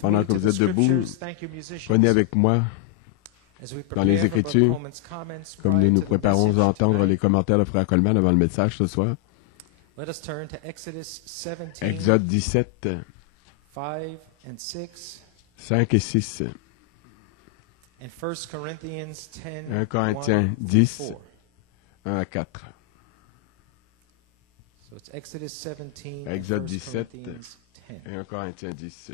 Pendant que vous êtes debout, prenez avec moi dans les Écritures, comme nous nous préparons à entendre les commentaires de Frère Coleman avant le message ce soir. Exode 17, 5 et 6. 1 Corinthiens 10, 1 à 4. Exode 17 et 1 Corinthiens 10.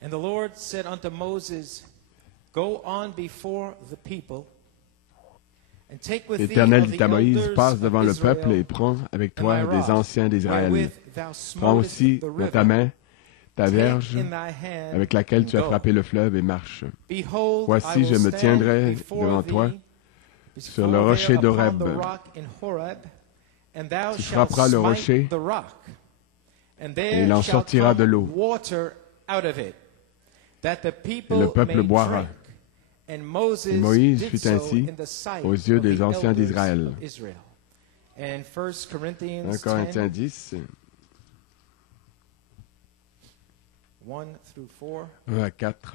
And the Lord said unto Moses, Go on before the people, and take with thee L'Éternel of dit the à Moïse, elders passe of devant le peuple et Israel, prends avec toi and thy des rod, anciens d'Israël. wherewith thou Prends smotest aussi the dans river. ta main ta Take verge in thy hand, avec laquelle and tu as go. frappé le fleuve et marche. Behold, Voici, I je will me stand tiendrai before devant toi thee sur le before rocher there upon d'Horeb. the rock in Horeb, and thou Tu shalt frapperas le rocher, smite the rock, and et there il en shall sortira de come l'eau. water out of it, that the Et people le peuple may boira. drink. And Moses Et Moïse did fit so ainsi in the sight aux yeux of des the anciens elders d'Israël. of Israel. And 1 Corinthians 1 Corinthiens 10, 10, 1 through 4. 1 à 4.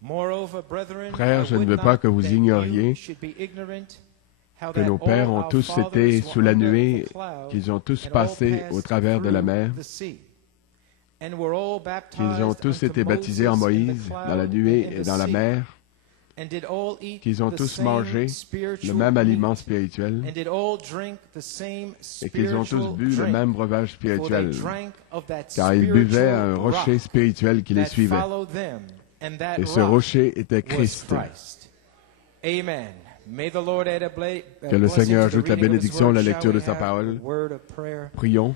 Moreover, brethren, Frères, je ne veux pas que vous ignoriez que nos pères ont tous été sous la nuée, qu'ils ont tous passé au travers de la mer, qu'ils ont tous été baptisés en Moïse, dans la nuée et dans la mer, qu'ils ont tous mangé le même aliment spirituel et qu'ils ont tous bu le même breuvage spirituel, car ils buvaient à un rocher spirituel qui les suivait. Et ce rocher était Christ. Amen. Que le Seigneur ajoute la bénédiction à la lecture de sa parole. Prions.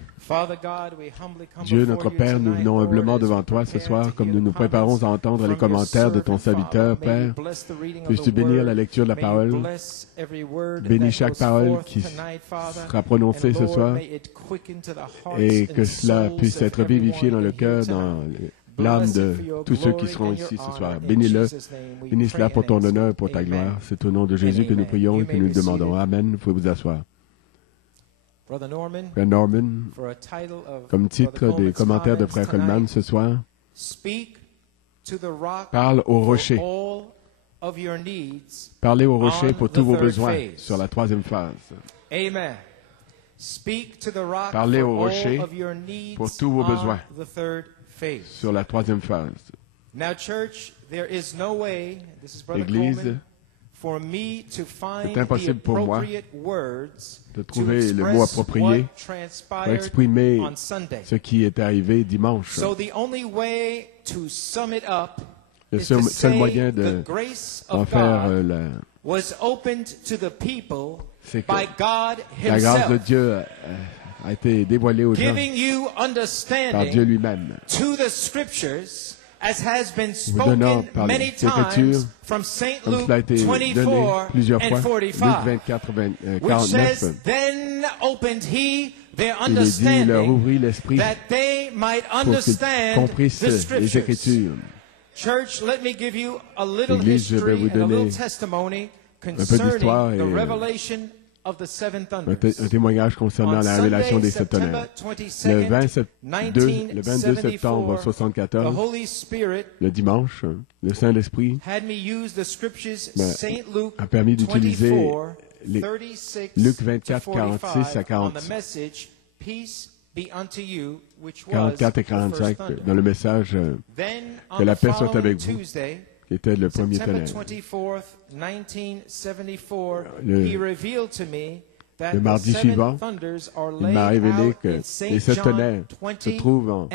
Dieu, notre Père, nous venons humblement devant toi ce soir, comme nous nous préparons à entendre les commentaires de ton serviteur, Père. Puisses-tu bénir la lecture de la parole? Bénis chaque parole qui sera prononcée ce soir et que cela puisse être vivifié dans le cœur, dans l'âme de tous ceux qui seront ici ce soir. Bénis-le, bénis-la pour ton honneur et pour ta gloire. C'est au nom de Jésus que nous prions et que nous demandons. Amen. Vous pouvez vous asseoir. Frère Norman, comme titre des commentaires de Frère Coleman ce soir, parle au rocher. Parlez au rocher pour tous vos besoins sur la troisième phase. Parlez au rocher pour tous vos besoins sur la troisième phase. L'Église, c'est impossible pour moi de trouver le mot approprié pour exprimer ce qui est arrivé dimanche. Le seul moyen d'en faire c'est que la grâce de Dieu a été dévoilée aux gens par Dieu lui-même, vous donnant par les Écritures, comme cela a été donné plusieurs fois, Luc 24, 49, il est dit, il leur ouvrit l'esprit pour qu'ils comprissent les Écritures. L'Église, je vais vous donner un peu d'histoire et un témoignage concernant la révélation des sept tonnerres. Le 22 septembre 1974, le dimanche, le Saint-Esprit a permis d'utiliser Luc 24, 46 à 44 et 45 dans le message que la paix soit avec vous, qui était le premier tonnerre. Le mardi suivant, il m'a révélé que les sept tonnerres se trouvent en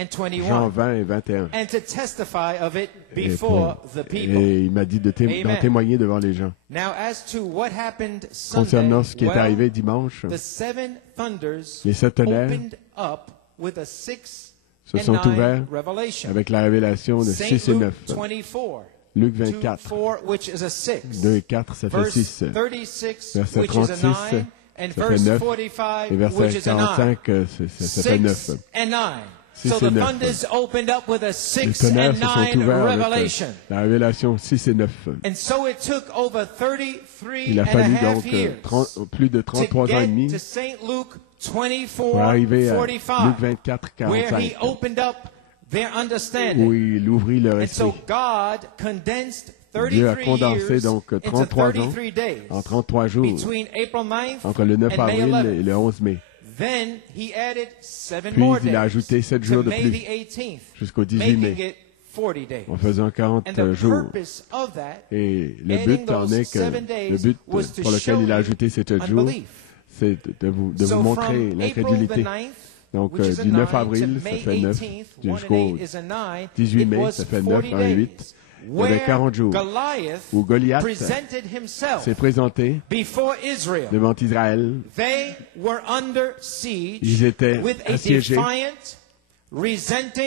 Jean 20 et 21. Et il m'a dit d'en témoigner devant les gens. Concernant ce qui est arrivé dimanche, les sept tonnerres se sont ouverts avec la révélation de 6 et 9. Luc 24, 2 et 4, ça fait 6. Verset 36, ça fait 9. Et verset 45, ça fait 9. 6 et 9. Les tonnerres se sont ouverts avec la révélation 6 et 9. Il a fallu donc plus de 33 ans et demi pour arriver à Luc 24, 45, où il ouvrit leur esprit. Dieu a condensé donc 33 ans en 33 jours entre le 9 avril et le 11 mai. Puis il a ajouté 7 jours de plus jusqu'au 18 mai, en faisant 40 jours. Et le but en est que le but pour lequel il a ajouté ces 7 jours, c'est de vous montrer l'incrédulité. Donc, du 9 avril, ça fait 9, jusqu'au 18 mai, ça fait 9, 1, 8. Il y avait 40 jours où Goliath s'est présenté devant Israël. Ils étaient assiégés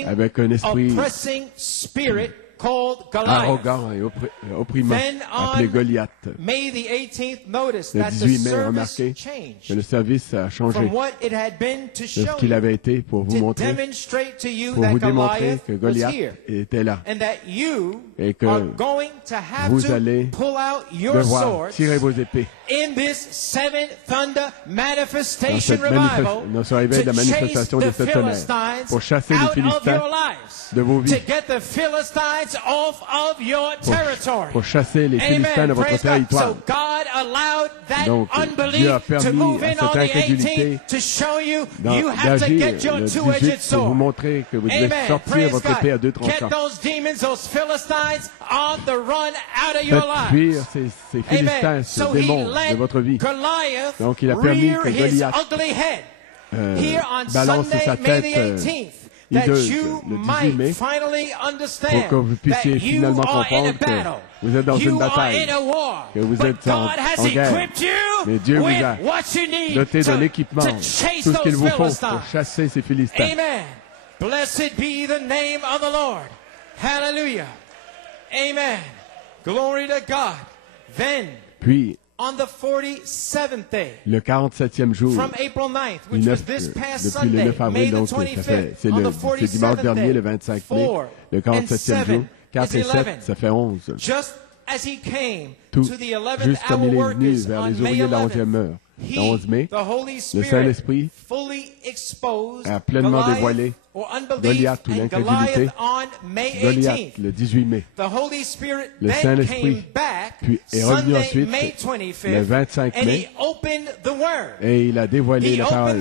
avec un esprit arrogant et opprimant appelé Goliath. Le 18 mai, remarquez que le service a changé de ce qu'il avait été pour vous montrer, pour vous démontrer que Goliath était là et que vous allez devoir tirer vos épées dans ce réveil de la manifestation des sept tonnerres pour chasser les Philistins de vos vies, pour chasser les Philistins de votre territoire. Donc, Dieu a permis à cette incrédulité d'agir le 18 pour vous montrer que vous devez sortir votre épée à deux tranchants. Faites fuir ces Philistins, ces démons de votre vie. Donc, il a permis que Goliath balance sa tête hideuse le 18 mai pour que vous puissiez finalement comprendre que vous êtes dans une bataille, que vous êtes en guerre. Mais Dieu vous a doté d'un équipement, tout ce qu'il vous faut pour chasser ces Philistins. Amen. Blessed be the name of the Lord. Hallelujah. Amen. Glory to God. Then, puis, on the 47th day, le 47e jour, from April 9th, which was this past depuis le 9 Sunday, avril, May the donc c'est dimanche dernier, le 25 mai, le 47e jour, 4 et 7, ça fait 11. Tout, juste comme il est venu vers les ouvriers de la 11e heure, le 11 mai, le Saint-Esprit a pleinement dévoilé Goliath ou l'incrédulité, Goliath le 18 mai. Le Saint-Esprit est revenu ensuite le 25 mai et il a dévoilé la parole.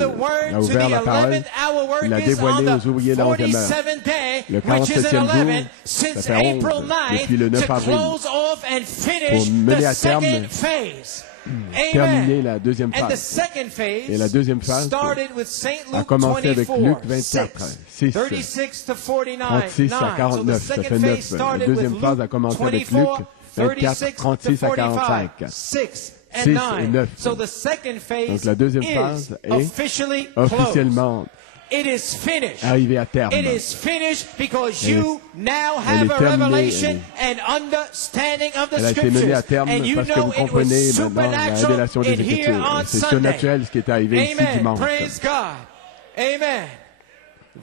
Il a ouvert la parole, il a dévoilé aux ouvriers de la 11e heure. Le 47e jour, ça fait 11 depuis le 9 avril pour mener à terme terminer la deuxième phase. Et la deuxième phase a commencé avec Luc 24, 6, 36 à 49, ça fait 9. La deuxième phase a commencé avec Luc 24, 36 à 45, 6 et 9. Donc la deuxième phase est officiellement arrivé à terme. It is finished because you now have a revelation and understanding of the scriptures. And you know it was supernatural in here on C'est surnaturel ce qui est arrivé ici dimanche. Praise God. Amen.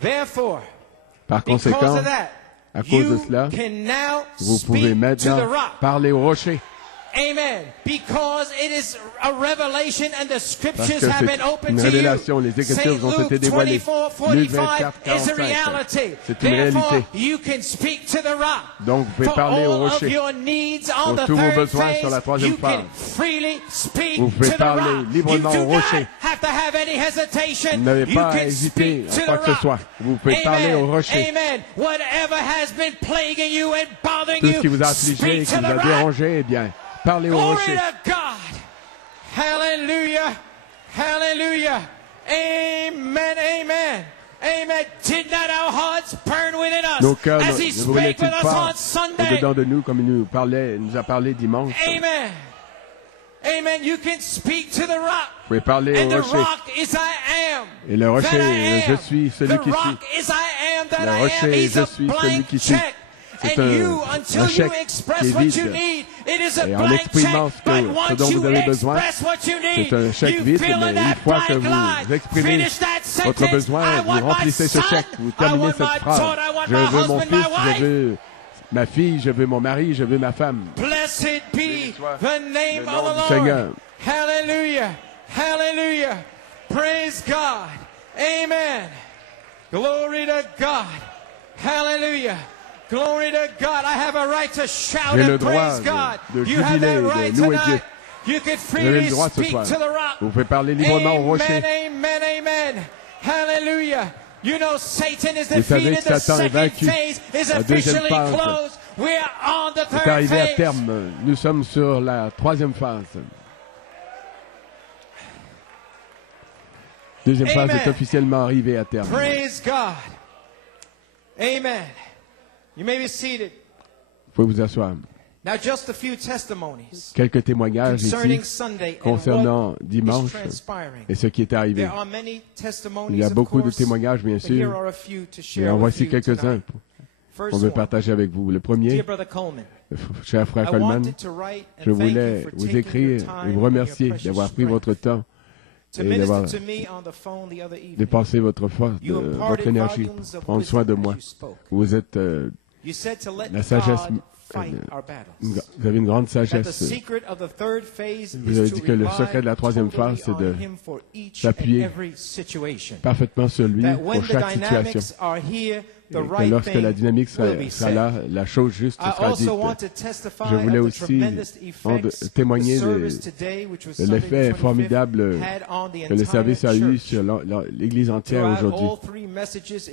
Therefore, par conséquent, à cause de cela, vous pouvez maintenant parler au rocher. Amen. Because it is a revelation and the scriptures have been opened une to révélation, you. les Écritures ont été dévoilées. Luc 24, 45, c'est une réalité. You can speak to the rock. Donc vous pouvez parler au rocher pour tous vos besoins sur la troisième phase. Vous pouvez parler librement au rocher. Vous n'avez pas à hésiter à quoi que ce soit. Vous pouvez parler au rocher. Tout ce qui vous a affligé et qui vous a dérangé, eh bien, parlez au rocher. Hallelujah. Hallelujah. Amen. Amen. Amen. Did not our hearts burn within us nos cœurs as he ne brûlaient-ils spake with us pas on Sunday? au-dedans de nous comme il nous a parlé dimanche? Amen. Amen. You can speak to the rock. Vous pouvez parler And au the rocher. rock is I am. Et le rocher, je suis celui qui The rock suis. is I am Le that I am. rocher, He's je a suis celui blank qui suis. check. C'est And you, un until you chèque express qui est what you vide. need, Et en exprimant ce dont vous avez besoin, c'est un chèque vide, mais une fois que vous exprimez votre besoin, vous remplissez ce chèque, vous terminez cette phrase. Je veux mon fils, je veux ma fille, je veux mon mari, je veux ma femme. Blessed be the name of the Lord. Seigneur. Hallelujah. Hallelujah. Praise God. Amen. Glory to God. Hallelujah. Glory to God. I have a right to shout and praise God. You have that right tonight. You can freely speak to the rock. Vous pouvez parler librement au rocher. Amen, amen. Hallelujah. You know Satan is defeated. The second phase is officially closed. We are on the third phase. C'est arrivé à terme. Nous sommes sur la troisième phase. Deuxième phase est officiellement arrivée à terme. Praise God. Amen. You may be seated. Vous pouvez vous asseoir. Now, just a few testimonies quelques témoignages ici concernant dimanche et ce qui est arrivé. Il y a beaucoup de témoignages, bien sûr, et en voici quelques-uns qu'on veut partager avec vous. Le premier, cher frère Coleman, je voulais vous écrire et vous remercier d'avoir pris votre temps et d'avoir dépensé votre force, votre énergie, prendre soin de moi. Vous êtes la sagesse. Vous avez une grande sagesse. Vous avez dit que le secret de la troisième phase, c'est de s'appuyer parfaitement sur lui pour chaque situation. Et que lorsque la dynamique sera là, la chose juste sera dite. Je voulais aussi témoigner de l'effet formidable que le service a eu sur l'Église entière aujourd'hui.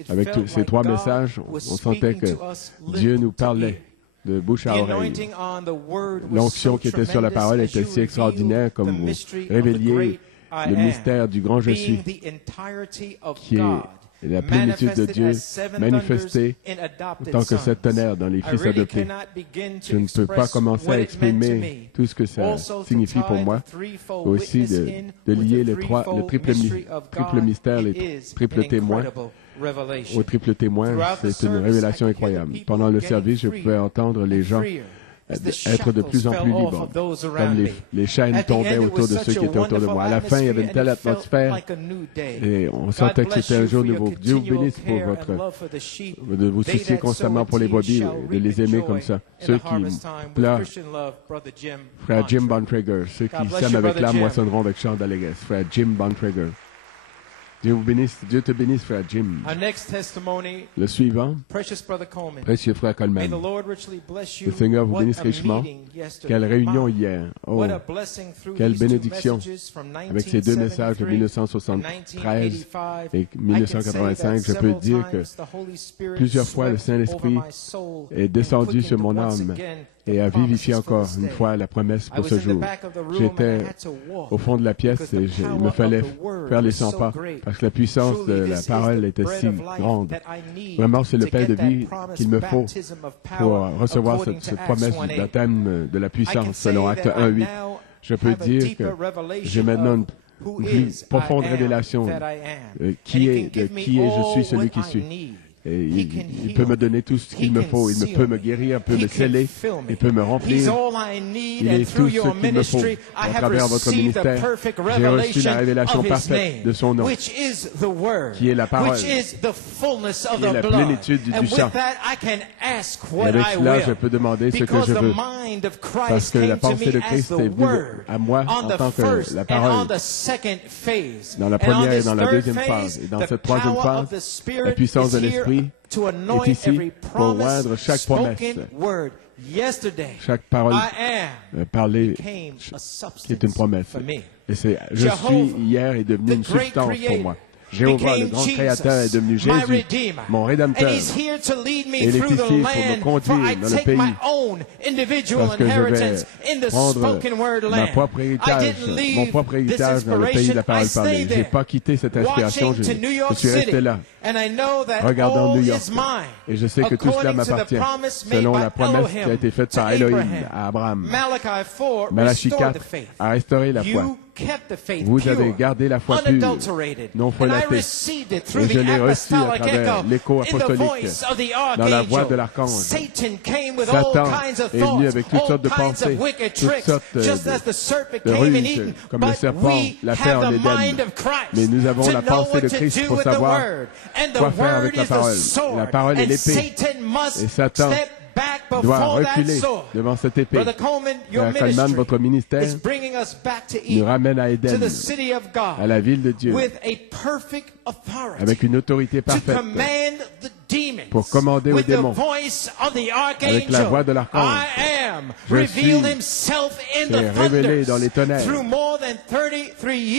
Avec ces trois messages, on sentait que Dieu nous parlait de bouche à oreille. L'onction qui était sur la parole était si extraordinaire, comme vous révéliez le mystère du grand je suis, qui est la plénitude de Dieu manifestée en tant que sept tonnerres dans les fils adoptés. Je ne peux pas commencer à exprimer tout ce que ça signifie pour moi. Aussi de lier le triple mystère, les triples témoins. Au triple témoin, c'est une révélation incroyable. Pendant le service, je pouvais entendre les gens être de plus en plus libres, comme les chaînes tombaient autour de ceux qui étaient autour de moi. À la fin, il y avait une telle atmosphère et on sentait que c'était un jour nouveau. Dieu vous bénisse pour de vous soucier constamment pour les brebis, de les aimer comme ça. Ceux qui pleurent, frère Jim Bontrager, ceux qui s'aiment avec l'âme moissonneront avec chant d'allégresse. Frère Jim Bontrager. Dieu vous bénisse, Dieu te bénisse, frère Jim. Le suivant, précieux frère Coleman. Le Seigneur vous bénisse richement. Quelle réunion hier. Oh, quelle bénédiction. Avec ces deux messages de 1973 et 1985, je peux dire que plusieurs fois le Saint-Esprit est descendu sur mon âme et a vivifié encore une fois la promesse pour ce jour. J'étais au fond de la pièce et il me fallait faire les 100 pas parce que la puissance de la parole était si grande. Vraiment, c'est le pain de vie qu'il me faut pour recevoir cette promesse du baptême de la puissance selon Acte 1:8. Je peux dire que j'ai maintenant une plus profonde révélation qui est je suis celui qui suis. Et il peut me donner tout ce qu'il me faut. Il peut me guérir, peut me sceller, il peut me remplir. Il est tout ce qu'il me faut à travers votre ministère. J'ai reçu la révélation parfaite de son nom, qui est la parole, qui est la plénitude du sang. Et avec cela, je peux demander ce que je veux, parce que la pensée de Christ est venue à moi en tant que la parole, dans la première et dans la deuxième phase. Et dans cette troisième phase, la puissance de l'Esprit est ici pour oindre chaque promesse, chaque parole parlée qui est une promesse. Et je suis hier est devenu une substance pour moi. Jéhovah, le grand créateur, est devenu Jésus, mon Rédempteur. Et il est ici pour me conduire dans le pays, parce que je vais prendre mon propre héritage dans le pays de la parole parlée. Je n'ai pas quitté cette inspiration, je suis resté là. Regardons New York. Et je sais que tout cela m'appartient, selon la promesse qui a été faite par Elohim à Abraham. Malachie 4 a restauré la foi. Vous avez gardé la foi pure, non folâtée, et je l'ai reçue à travers l'écho apostolique, dans la voix de l'archange. Satan est venu avec toutes sortes de pensées, toutes sortes de ruses, comme le serpent l'a fait en Éden. Mais nous avons la pensée de Christ pour savoir quoi faire avec la parole. La parole est l'épée, et Satan doit reculer devant cette épée. Frère Coleman, votre ministère nous ramène à Éden, à la ville de Dieu, avec une autorité parfaite pour commander aux démons, avec la voix de l'archange. Je s'est révélé dans les tonnerres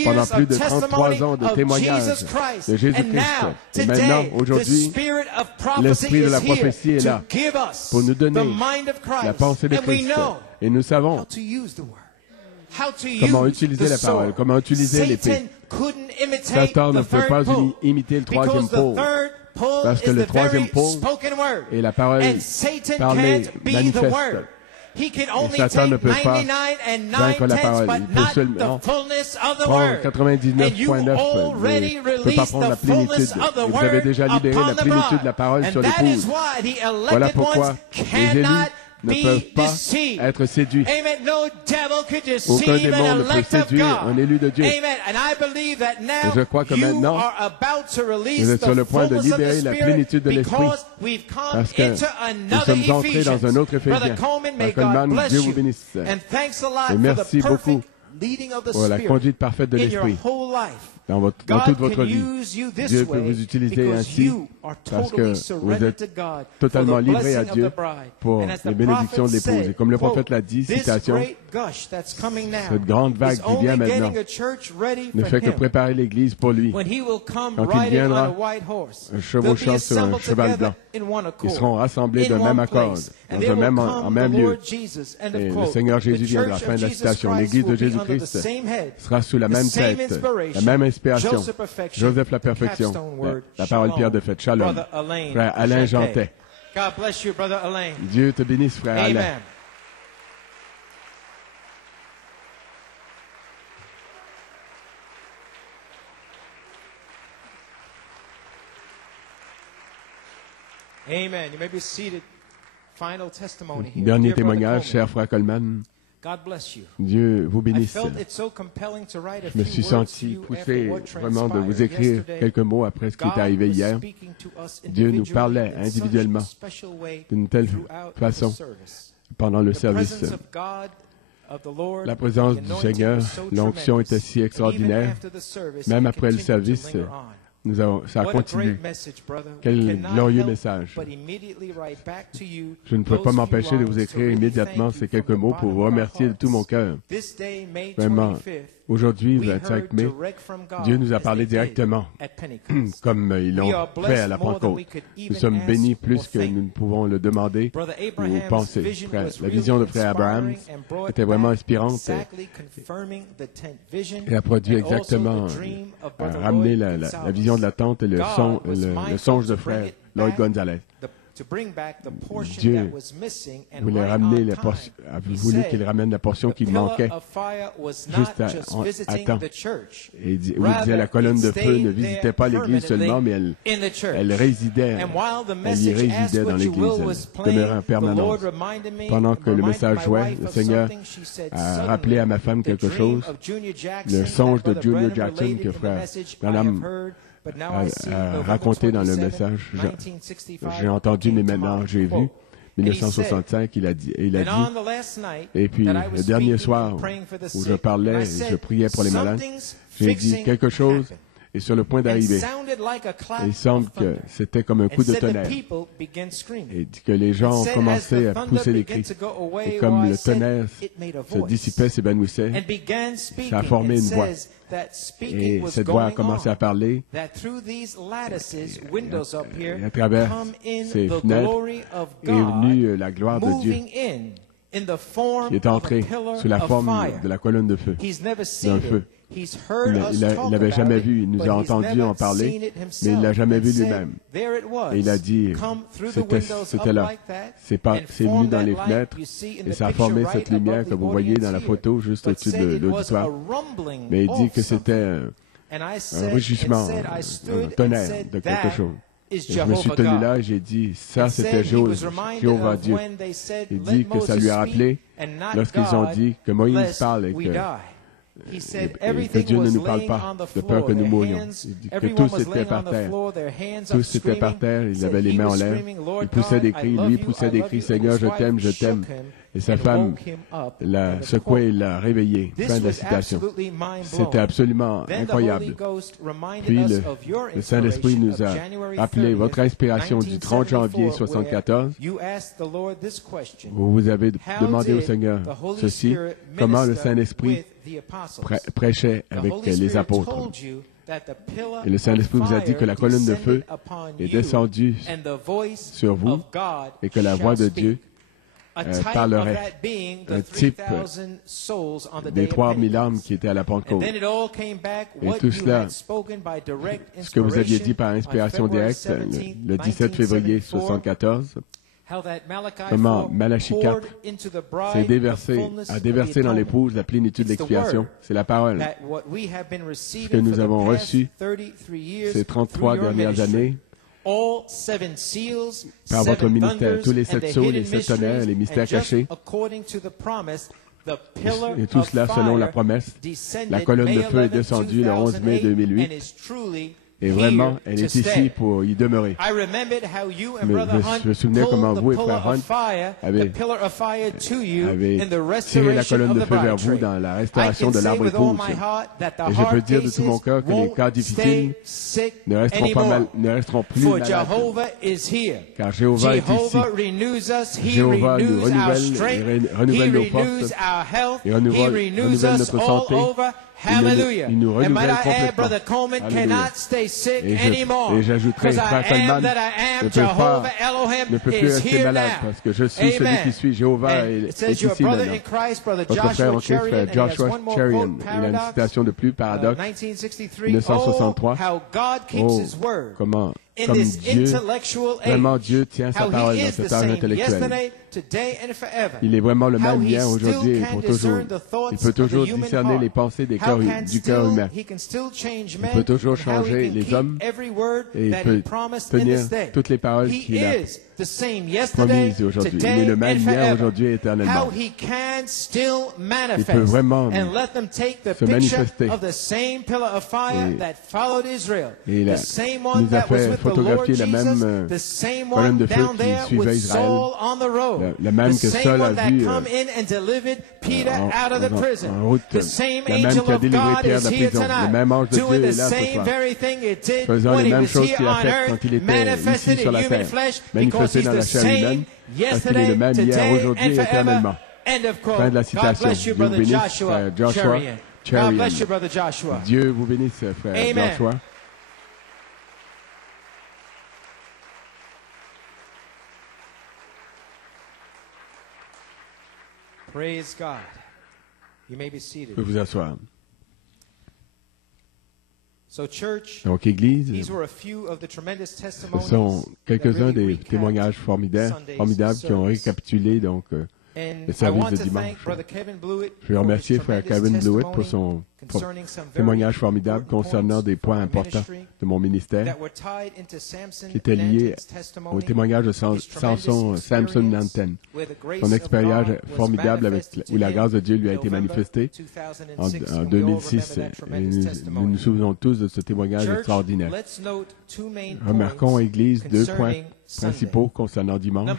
pendant plus de 33 ans de témoignage de Jésus-Christ. Et maintenant, aujourd'hui, l'esprit de la prophétie est là pour nous donner la pensée de Christ. Et nous savons comment utiliser la parole, comment utiliser l'épée. Satan ne peut pas imiter le troisième pôle, parce que le troisième pôle est la parole parlée manifeste. Et Satan ne peut pas vaincre la parole. Il peut seulement prendre 99,9, mais il ne peut pas prendre la plénitude. Et vous avez déjà libéré la plénitude de la parole sur l'épouse. Voilà pourquoi les élus ne peuvent pas être séduits. Aucun démon ne peut séduire un élu de Dieu. Et je crois que maintenant, vous êtes sur le point de libérer la plénitude de l'Esprit, parce que nous sommes entrés dans un autre Éphésien. Frère Coleman, Dieu vous bénisse. Et merci beaucoup pour la conduite parfaite de l'Esprit dans toute votre vie. Dieu peut vous utiliser ainsi parce que vous êtes totalement livré à Dieu pour les bénédictions de l'épouse. Et comme le prophète l'a dit, citation, cette grande vague qui vient maintenant ne fait que préparer l'Église pour lui. Quand il viendra chevauchant sur un cheval blanc, ils seront rassemblés d'un même accord, en même lieu. Et le Seigneur Jésus viendra. Fin de la citation. L'Église de Jésus-Christ sera sous la même tête, la même inspiration. Joseph la perfection. La parole Pierre de Fête. Shalom. Frère Alain Jantet. Dieu te bénisse, frère Alain. Amen. You may be seated. Final testimony here. Dernier témoignage, cher frère Coleman. Dieu vous bénisse. Je me suis senti poussé vraiment de vous écrire quelques mots après ce qui est arrivé hier. Dieu nous parlait individuellement d'une telle façon pendant le service. La présence du Seigneur, l'onction était si extraordinaire. Même après le service, ça a continué. Quel glorieux message. Je ne peux pas m'empêcher de vous écrire immédiatement ces quelques mots pour vous remercier de tout mon cœur. Vraiment, aujourd'hui, 25 mai, Dieu nous a parlé directement, comme ils l'ont fait à la Pentecôte. Nous sommes bénis plus que nous ne pouvons le demander ou penser. La vision de frère Abraham était vraiment inspirante et a produit exactement, a ramené la vision de la tente et le songe de frère Lloyd Gonzalez. Dieu voulait ramener a voulu qu'il ramène la portion qui manquait juste à temps. Et il disait la colonne de feu ne visitait pas l'Église seulement, mais elle résidait, elle y résidait dans l'Église, elle demeurait en permanence. Pendant que le message jouait, le Seigneur a rappelé à ma femme quelque chose, le songe de Junior Jackson que frère Branham a raconté dans le message. J'ai entendu, mais maintenant j'ai vu. 1965, il a dit. Et puis, le dernier soir où je parlais et je priais pour les malades, j'ai dit quelque chose est sur le point d'arriver. Il semble que c'était comme un coup de tonnerre. Et que les gens ont commencé à pousser les cris. Et comme le tonnerre se dissipait, s'évanouissait, ça a formé une voix. Et cette voix a commencé à parler. Et à travers ces fenêtres est venue la gloire de Dieu. qui est entré sous la forme de la colonne de feu, d'un feu. Il l'avait jamais vu, il nous a entendu en parler, mais il l'a jamais vu lui-même. Et il a dit, c'était là. C'est venu dans les fenêtres et ça a formé cette lumière que vous voyez dans la photo juste au-dessus de l'auditoire. Mais il dit que c'était un rugissement, un tonnerre de quelque chose. Et je me suis tenu là et j'ai dit, ça c'était Jéhovah Dieu. Il dit que ça lui a rappelé, lorsqu'ils ont dit que Moïse parle et que Dieu ne nous parle pas de peur que nous mourions. Il dit que tous étaient par terre. Tous étaient par terre, ils avaient les mains en l'air. Ils poussaient des cris, lui poussait des cris, Seigneur, je t'aime, je t'aime. Et sa femme l'a secoué et l'a réveillé. Fin de la citation. C'était absolument incroyable. Puis le Saint-Esprit nous a rappelé votre inspiration du 30 janvier 1974. Vous avez demandé au Seigneur ceci, comment le Saint-Esprit prêchait avec les apôtres. Et le Saint-Esprit vous a dit que la colonne de feu est descendue sur vous et que la voix de Dieu parlerait, un type des 3000 âmes qui étaient à la Pentecôte. Et tout cela, ce que vous aviez dit par inspiration directe, le 17 février 1974, comment Malachie 4 a déversé dans l'épouse la plénitude de l'expiation. C'est la parole. Ce que nous avons reçu ces 33 dernières années, par votre ministère, tous les 7 sceaux, les 7 tonnerres, les mystères cachés, et tout cela selon la promesse. La colonne de feu est descendue le 11 mai 2008. Et vraiment, elle est ici pour y demeurer. Mais je me souvenais comment vous et Frère Hunt avez tiré la colonne de feu vers vous dans la restauration de l'arbre épouse. Et je peux dire de tout mon cœur que les cas difficiles ne resteront plus malades. Car Jéhovah est ici. Jéhovah nous renouvelle nos forces et renouvelle notre santé. Il nous renouvelle complètement. Et j'ajouterai, Frère Coleman ne peut plus rester malade parce que je suis celui qui suis. Jéhovah est ici maintenant. Votre frère en Christ, Frère Joshua Cherian, il a une citation de plus, paradoxe, 1963. Oh, comment Dieu, vraiment Dieu tient sa parole dans cet âge intellectuel. Il est vraiment le même hier, aujourd'hui et pour toujours. Il peut toujours discerner les pensées du cœur humain. Il peut toujours changer les hommes et il peut tenir toutes les paroles qu'il a promises aujourd'hui. Il est le même hier, aujourd'hui et éternellement. Il peut vraiment se manifester. Et il nous a fait photographier la même colonne de feu qui suivait Israël. La même que Saul a vu en route, la même qui a délivré Pierre de la prison, le même ange de Dieu est là ce soir, faisant les mêmes choses qu'il a faites quand il était ici sur la terre, manifesté dans la chair humaine, parce qu'il est le même hier, aujourd'hui et éternellement. Fin de la citation. Dieu vous bénisse, frère Joshua Cherian. Dieu vous bénisse, frère Joshua. Praise God. You may be seated. Vous pouvez vous asseoir. So, church, donc, Église, these were a few of the tremendous testimonies ce sont quelques-uns des témoignages formidables qui ont récapitulé donc le service de dimanche. Je veux remercier Frère Kevin Blewett pour son témoignage formidable concernant des points importants de mon ministère qui étaient liés au témoignage de Samson Nanten. Son expérience formidable où la grâce de Dieu lui a été manifestée en 2006. Et nous nous souvenons tous de ce témoignage extraordinaire. Remarquons, Église, 2 points principaux concernant dimanche.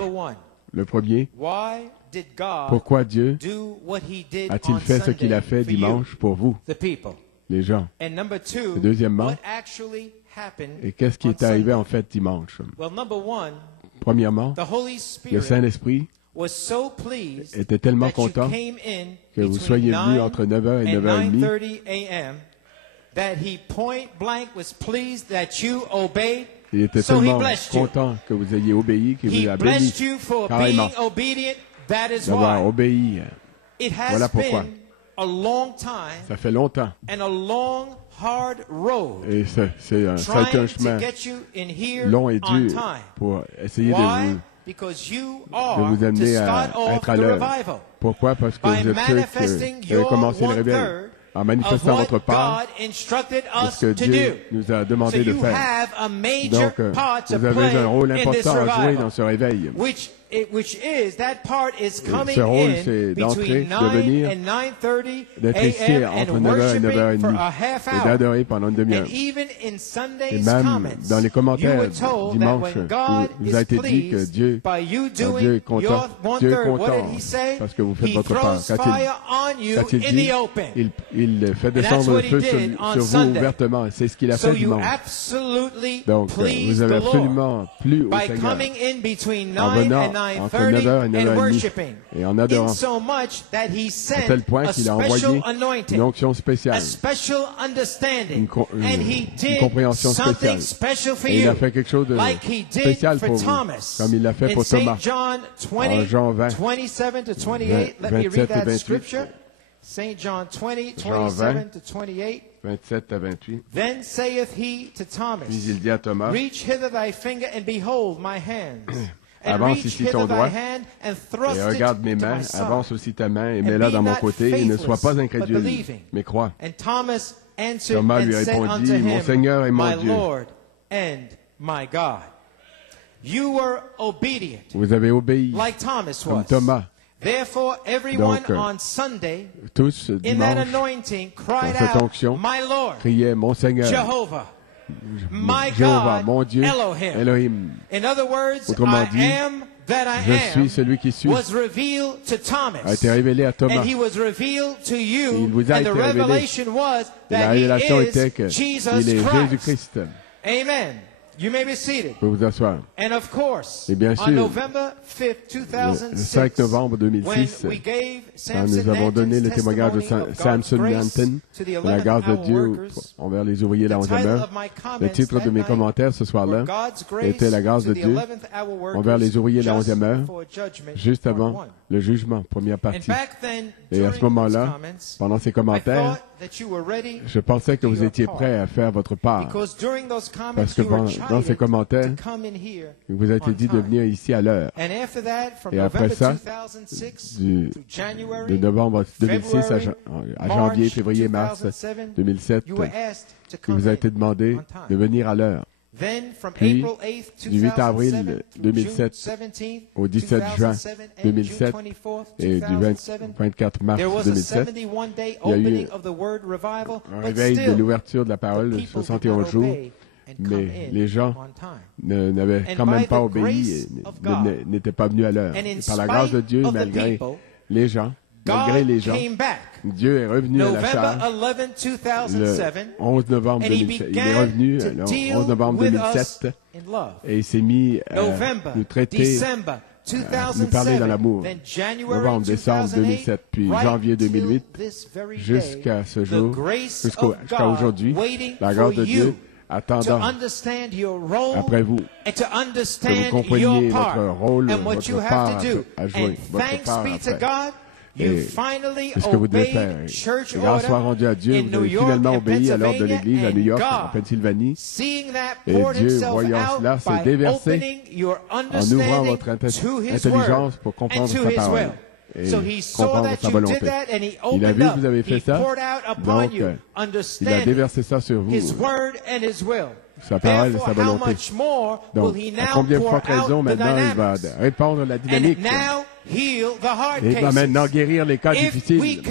Le premier, pourquoi Dieu a-t-il fait ce qu'il a fait dimanche pour vous, les gens? Et deuxièmement, et qu'est-ce qui est arrivé en fait dimanche? Premièrement, le Saint-Esprit était tellement content que vous soyez venus entre 9h et 9h30. Il était tellement content que vous ayez obéi qu'il vous a béni carrément. d'avoir obéi. Voilà pourquoi. Ça fait longtemps. Et ça a été un chemin long et dur pour essayer de vous amener à être à l'œuvre. Pourquoi? Parce que vous êtes ceux qui avez commencé le réveil en manifestant votre part de ce que Dieu nous a demandé de faire. Donc, vous avez un rôle important à jouer dans ce réveil. Ce rôle, c'est d'entrer, de venir, d'être ici entre 9h et 9h30 et d'adorer pendant une demi-heure. Et même dans les commentaires dimanche, il vous a été dit que Dieu est content. Dieu est content parce que vous faites votre part. Qu'a-t-il dit? Il fait descendre le feu sur vous ouvertement. C'est ce qu'il a fait dimanche. Donc, vous avez absolument plu au Seigneur en venant entre 9h et 9h30 et en adorant à tel point qu'il a envoyé une onction spéciale, une compréhension spéciale. Et il a fait quelque chose de spécial pour vous, comme il l'a fait pour Thomas en Jean 20, 27 et 28. St. John 20, Jean 20, 27 à 28. Then saith he to Thomas, Puis il dit à Thomas, reach hither thy finger and behold my hands. Avance ici ton doigt et regarde mes mains, avance aussi ta main et mets-la dans mon côté et ne sois pas incrédule, mais crois. Thomas lui répondit, mon Seigneur et mon Dieu. Vous avez obéi comme Thomas. Donc, tous dimanche, dans cette onction, criaient, mon Seigneur, Jéhovah, mon Dieu, Elohim. Autrement dit, je suis celui qui suis, a été révélé à Thomas. Et il vous a été révélé. Et la révélation était qu'il est Jésus-Christ. Amen. You may be seated. Vous pouvez vous asseoir. And of course, et bien sûr, on November 5th, 2006, le 5 novembre 2006, quand nous avons donné le témoignage de Samson Nanton, de la grâce de Dieu envers les ouvriers de la 11e heure, le titre de mes commentaires ce soir-là était la grâce de Dieu envers les ouvriers de la 11e heure, juste avant le jugement, première partie. Et à ce moment-là, pendant ces commentaires, je pensais que vous étiez prêts à faire votre part. Parce que dans ces commentaires, il vous a été dit de venir ici à l'heure. Et après ça, de novembre 2006 à janvier, février, mars 2007, il vous a été demandé de venir à l'heure. Puis, du 8 avril 2007 au 17 juin 2007 et du 24 mars 2007, il y a eu un réveil de l'ouverture de la parole de 71 jours, mais les gens n'avaient quand même pas obéi et n'étaient pas venus à l'heure. Et par la grâce de Dieu, malgré les gens, Dieu est revenu à la charge le 11 novembre 2007. Il est revenu le 11 novembre 2007 et il s'est mis à nous traiter, à nous parler dans l'amour. Novembre, décembre 2007, puis janvier 2008, jusqu'à ce jour, jusqu'à aujourd'hui, la grâce de Dieu attendant après vous, que vous compreniez votre rôle, votre part à jouer, votre part à faire. Et c'est ce que vous devez faire. Et grâce soit rendue à Dieu, vous avez finalement obéi à l'ordre de l'Église à New York, en Pennsylvanie. Et Dieu, voyant cela, s'est déversé en ouvrant votre intelligence pour comprendre sa parole et comprendre sa volonté. Il a vu que vous avez fait ça, donc il a déversé ça sur vous, sa parole et sa volonté. Donc, à combien de fortes raisons maintenant il va répandre la dynamique et il va maintenant guérir les cas difficiles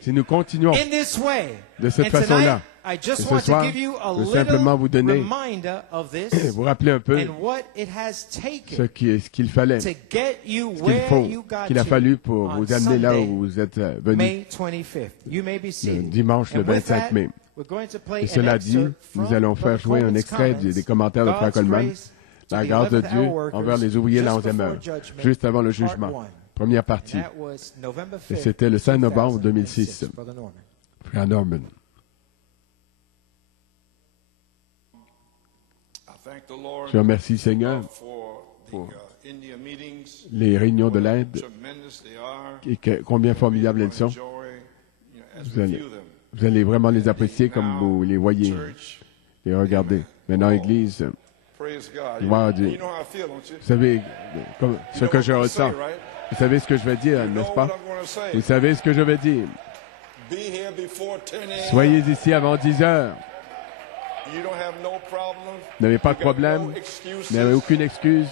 si nous continuons de cette façon-là. Et ce soir, je veux simplement vous donner, vous rappeler un peu ce qu'il fallait, ce qu'il a fallu pour vous amener là où vous êtes venus le dimanche le 25 mai. Et cela dit, nous allons faire jouer un extrait des commentaires de Frère Coleman, la grâce de Dieu envers les ouvriers de la 11e heure, juste avant le jugement, première partie. Et c'était le 5 novembre 2006. Frère Norman. Je remercie Seigneur pour les réunions de l'Inde combien formidables elles sont. Vous allez vraiment les apprécier comme vous les voyez et regardez. Maintenant, Église, gloire à Dieu. Vous savez ce que je ressens. Vous savez ce que je vais dire, n'est-ce pas? Vous savez ce que je vais dire. Soyez ici avant 10 heures. Vous n'avez pas de problème. Vous n'avez aucune excuse.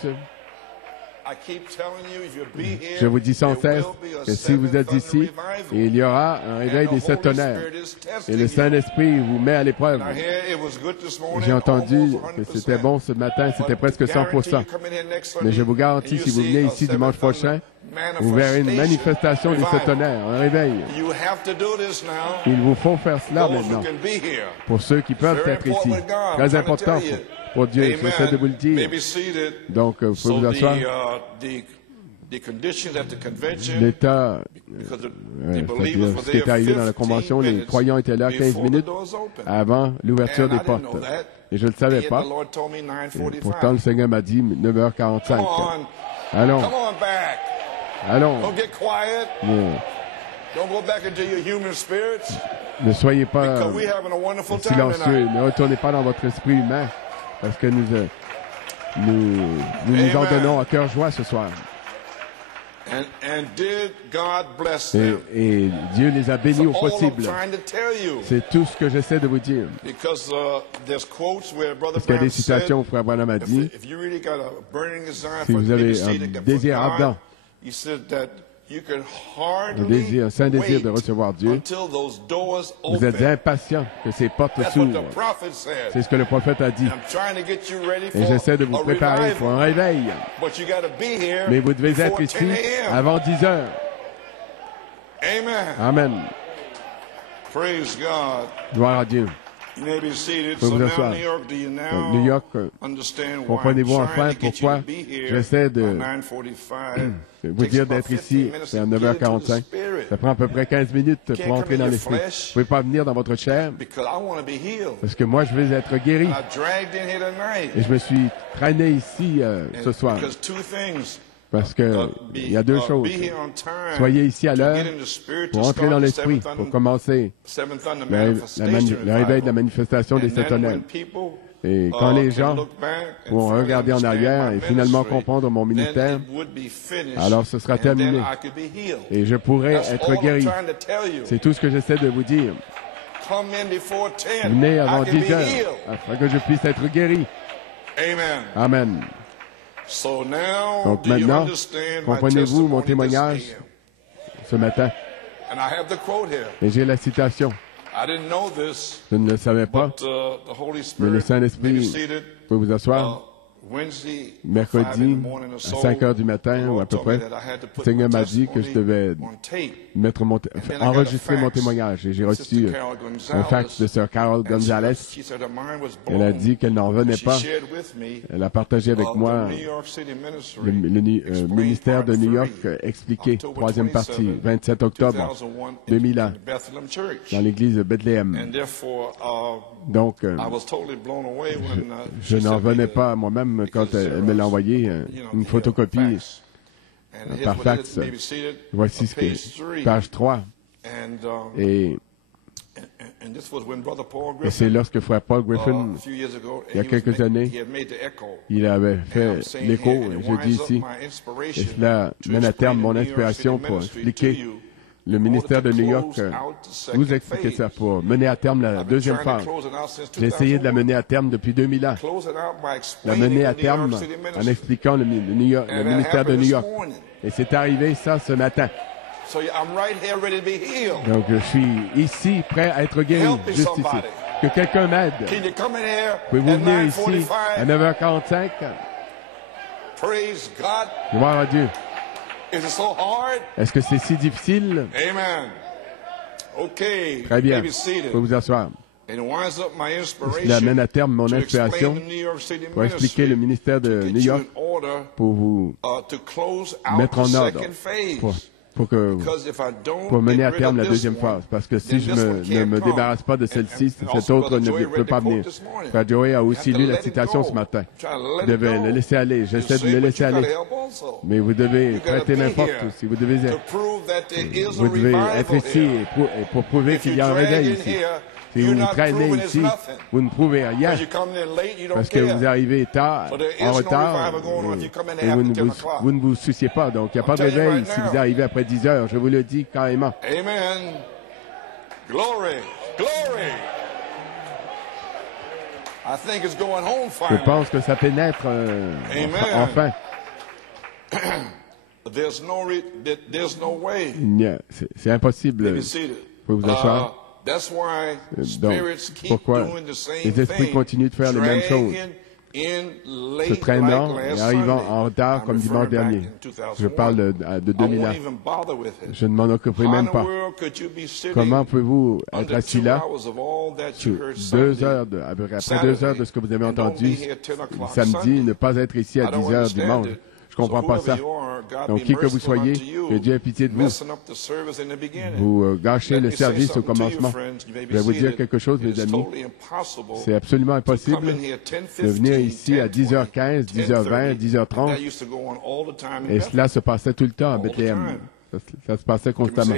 Je vous dis sans cesse que si vous êtes ici, il y aura un réveil des 7 tonnerres. Et le Saint-Esprit vous met à l'épreuve. J'ai entendu que c'était bon ce matin, c'était presque 100%. Mais je vous garantis, si vous venez ici dimanche prochain, vous verrez une manifestation des 7 tonnerres, un réveil. Il vous faut faire cela maintenant. Pour ceux qui peuvent être ici. Très important pour Dieu, j'essaie de vous le dire. Donc, vous pouvez vous asseoir. L'état, c'est-à-dire ce qui est arrivé dans la convention, les croyants étaient là 15 minutes avant l'ouverture des portes. Et je ne le savais pas. Et pourtant, le Seigneur m'a dit 9h45. Allons. Allons. Ne soyez pas silencieux. Ne retournez pas dans votre esprit humain. Parce que nous en donnons à cœur joie ce soir. Et Dieu les a bénis au possible. C'est tout ce que j'essaie de vous dire. Parce qu'il y a des citations où Frère Branham a dit, si vous avez un désir ardent, un saint désir de recevoir Dieu, vous êtes impatient que ces portes s'ouvrent. C'est ce que le prophète a dit. Et j'essaie de vous préparer pour un réveil. Mais vous devez être ici avant 10 heures. Amen. Gloire à Dieu. Vous pouvez vous asseoir. New York, comprenez-vous enfin pourquoi j'essaie de vous dire d'être ici à 9h45. Ça prend à peu près 15 minutes pour entrer dans l'esprit. Vous ne pouvez pas venir dans votre chair parce que moi, je veux être guéri. Et je me suis traîné ici ce soir. Parce que il y a deux choses. Soyez ici à l'heure pour entrer dans l'esprit, pour commencer le réveil de la manifestation des 7 tonnerres. Et quand les gens vont regarder en arrière et finalement comprendre mon ministère, alors ce sera terminé. Et je pourrai être guéri. C'est tout ce que j'essaie de vous dire. Venez avant 10 heures afin que je puisse être guéri. Amen. Donc maintenant, comprenez-vous mon témoignage ce matin? Et j'ai la citation. Je ne le savais pas, mais le Saint-Esprit peut vous asseoir. Mercredi, à 5 heures du matin, ou à peu près, le Seigneur m'a dit que je devais enregistrer mon témoignage. Et j'ai reçu un fax de Sœur Carol Gonzalez. Elle a dit qu'elle n'en revenait pas. Elle a partagé avec moi le ministère de New York expliqué, troisième partie, 27 octobre 2001, dans l'église de Bethléem. Donc, je n'en revenais pas moi-même quand elle me l'a envoyé, une photocopie par fax. Voici ce que page 3. Et c'est lorsque Frère Paul Griffin, il y a quelques années, il avait fait l'écho, je dis ici, et cela mène à terme mon inspiration pour expliquer le ministère de New York, vous expliquez ça pour mener à terme la deuxième phase. J'ai essayé de la mener à terme depuis 2000 ans. La mener à terme en expliquant le ministère de New York. Et c'est arrivé ça ce matin. Donc je suis ici, prêt à être guéri, juste ici. Que quelqu'un m'aide. Pouvez-vous venir ici à 9h45? Gloire à Dieu. Est-ce que c'est si difficile? Très bien. Vous pouvez vous asseoir. Cela amène à terme mon inspiration pour expliquer le ministère de New York, pour vous mettre en ordre, pour pour mener à terme la deuxième phase. Parce que si je ne me débarrasse pas de celle-ci, cette autre ne peut pas venir. Frère Joey a aussi lu la citation ce matin. Vous devez le laisser aller. J'essaie de le laisser aller. Mais vous devez prêter main forte aussi. Vous devez être ici pour prouver qu'il y a un réveil ici. Si vous vous traînez ici, vous ne prouvez rien. Parce que vous arrivez tard, en retard, et vous ne vous souciez pas. Donc, il n'y a pas de réveil si vous arrivez après 10 heures. Je vous le dis carrément. Amen. Glory. Glory. I think it's going home finally. Je pense que ça pénètre enfin. There's no way. C'est impossible. Vous pouvez vous asseoir. Donc, pourquoi les esprits continuent de faire les mêmes choses, se traînant et arrivant en retard comme dimanche dernier. Je parle de 2000 ans. Je ne m'en occuperai même pas. Comment pouvez-vous être assis là après 2 heures de ce que vous avez entendu samedi, ne pas être ici à 10 heures dimanche? Je ne comprends pas ça. Donc, qui que vous soyez, que Dieu ait pitié de vous. Vous gâchez le service au commencement. Je vais vous dire quelque chose, mes amis. C'est absolument impossible de venir ici à 10h15, 10h20, 10h30. Et cela se passait tout le temps à Bethléem. Ça se passait constamment.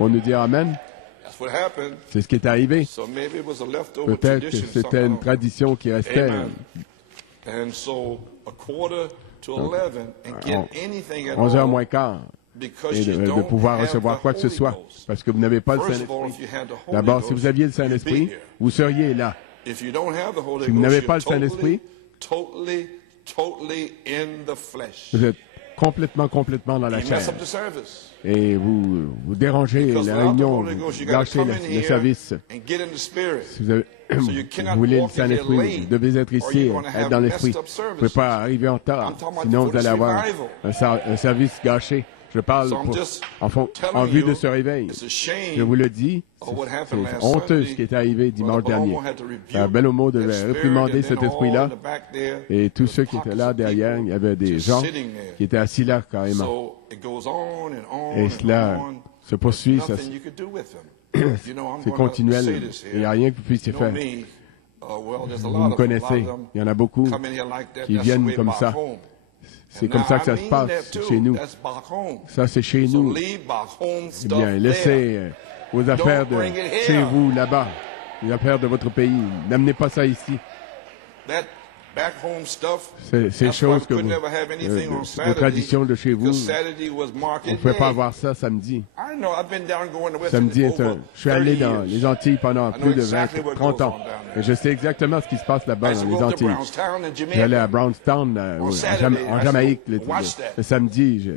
On nous dit Amen. C'est ce qui est arrivé. Peut-être que c'était une tradition qui restait. 11h moins quart, et de pouvoir recevoir quoi que ce soit, parce que vous n'avez pas le Saint-Esprit. D'abord, si vous aviez le Saint-Esprit, vous seriez là. Si vous n'avez pas le Saint-Esprit, vous êtes complètement dans la chair. Et vous dérangez la réunion, vous gâchez le service. Si vous voulez le Saint-Esprit, vous devez être ici, être dans l'Esprit. Vous ne pouvez pas arriver en retard, sinon vous allez avoir un service gâché. Je parle en vue de ce réveil. Je vous le dis, c'est honteux ce qui est arrivé dimanche dernier. Bellomo devait réprimander cet esprit-là. Et tous ceux qui étaient là derrière, il y avait des gens qui étaient assis là carrément. Et cela se poursuit, c'est continuel. Il n'y a rien que vous puissiez faire. Vous me connaissez, il y en a beaucoup qui viennent comme ça. C'est comme ça que ça se passe chez nous. Ça, c'est chez nous. Eh bien, laissez vos affaires de chez vous, là-bas, les affaires de votre pays. N'amenez pas ça ici. Ces choses que vos traditions de chez vous, on ne pouvait pas avoir ça samedi. Samedi, je suis allé dans les Antilles pendant plus de 30 ans. Et je sais exactement ce qui se passe là-bas dans les Antilles. J'allais à Brownstown, en Jamaïque, le samedi,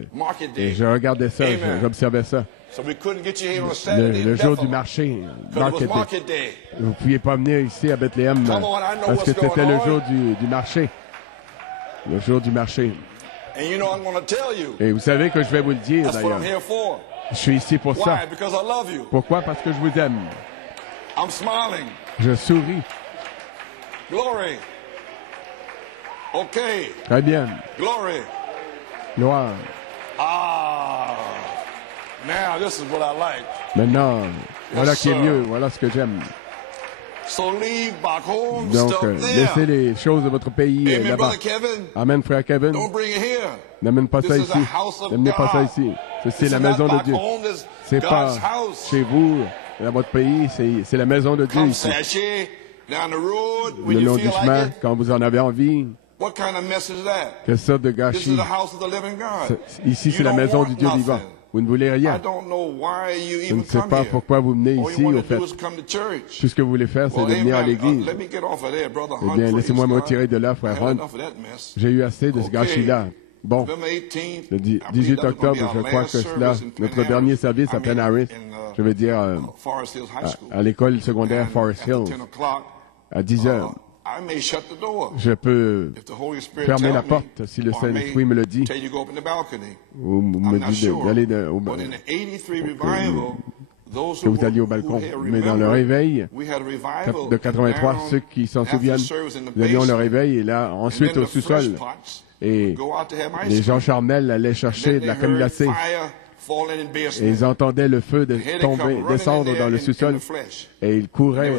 et je regardais ça, j'observais ça. Le jour du marché, Market Day. Vous ne pouviez pas venir ici à Bethléem parce que c'était le jour du marché. Le jour du marché. Et vous savez que je vais vous le dire d'ailleurs. Je suis ici pour ça. Pourquoi? Parce que je vous aime. Je souris. Très bien. Gloire. Maintenant, voilà qui est mieux, voilà ce que j'aime. Donc, laissez les choses de votre pays là-bas. Amen, frère Kevin. N'amène pas ça ici. N'amenez pas ça ici. C'est la maison de Dieu. C'est pas chez vous, dans votre pays, c'est la maison de Dieu ici. Le long du chemin, quand vous en avez envie. Quelle sorte de gâchis. Ici, c'est la maison du Dieu vivant. Vous ne voulez rien. Je ne sais pas pourquoi vous venez ici, au fait. Tout ce que vous voulez faire, c'est de venir à l'église. Eh bien, laissez-moi me retirer de là, frère Ron. J'ai eu assez de ce gâchis-là. Bon, le 18 octobre, je crois que cela, notre dernier service à Penn Harris, je veux dire à l'école secondaire Forest Hills, à 10 heures. Je peux fermer la porte si le Saint-Esprit me le dit, ou me dit d'aller que vous alliez au balcon. Mais dans le réveil de 83, ceux qui s'en souviennent, nous avions le réveil et là, ensuite au sous-sol. Et les gens charnels allaient chercher de la crème glacée. Et ils entendaient le feu descendre dans le sous-sol et ils couraient,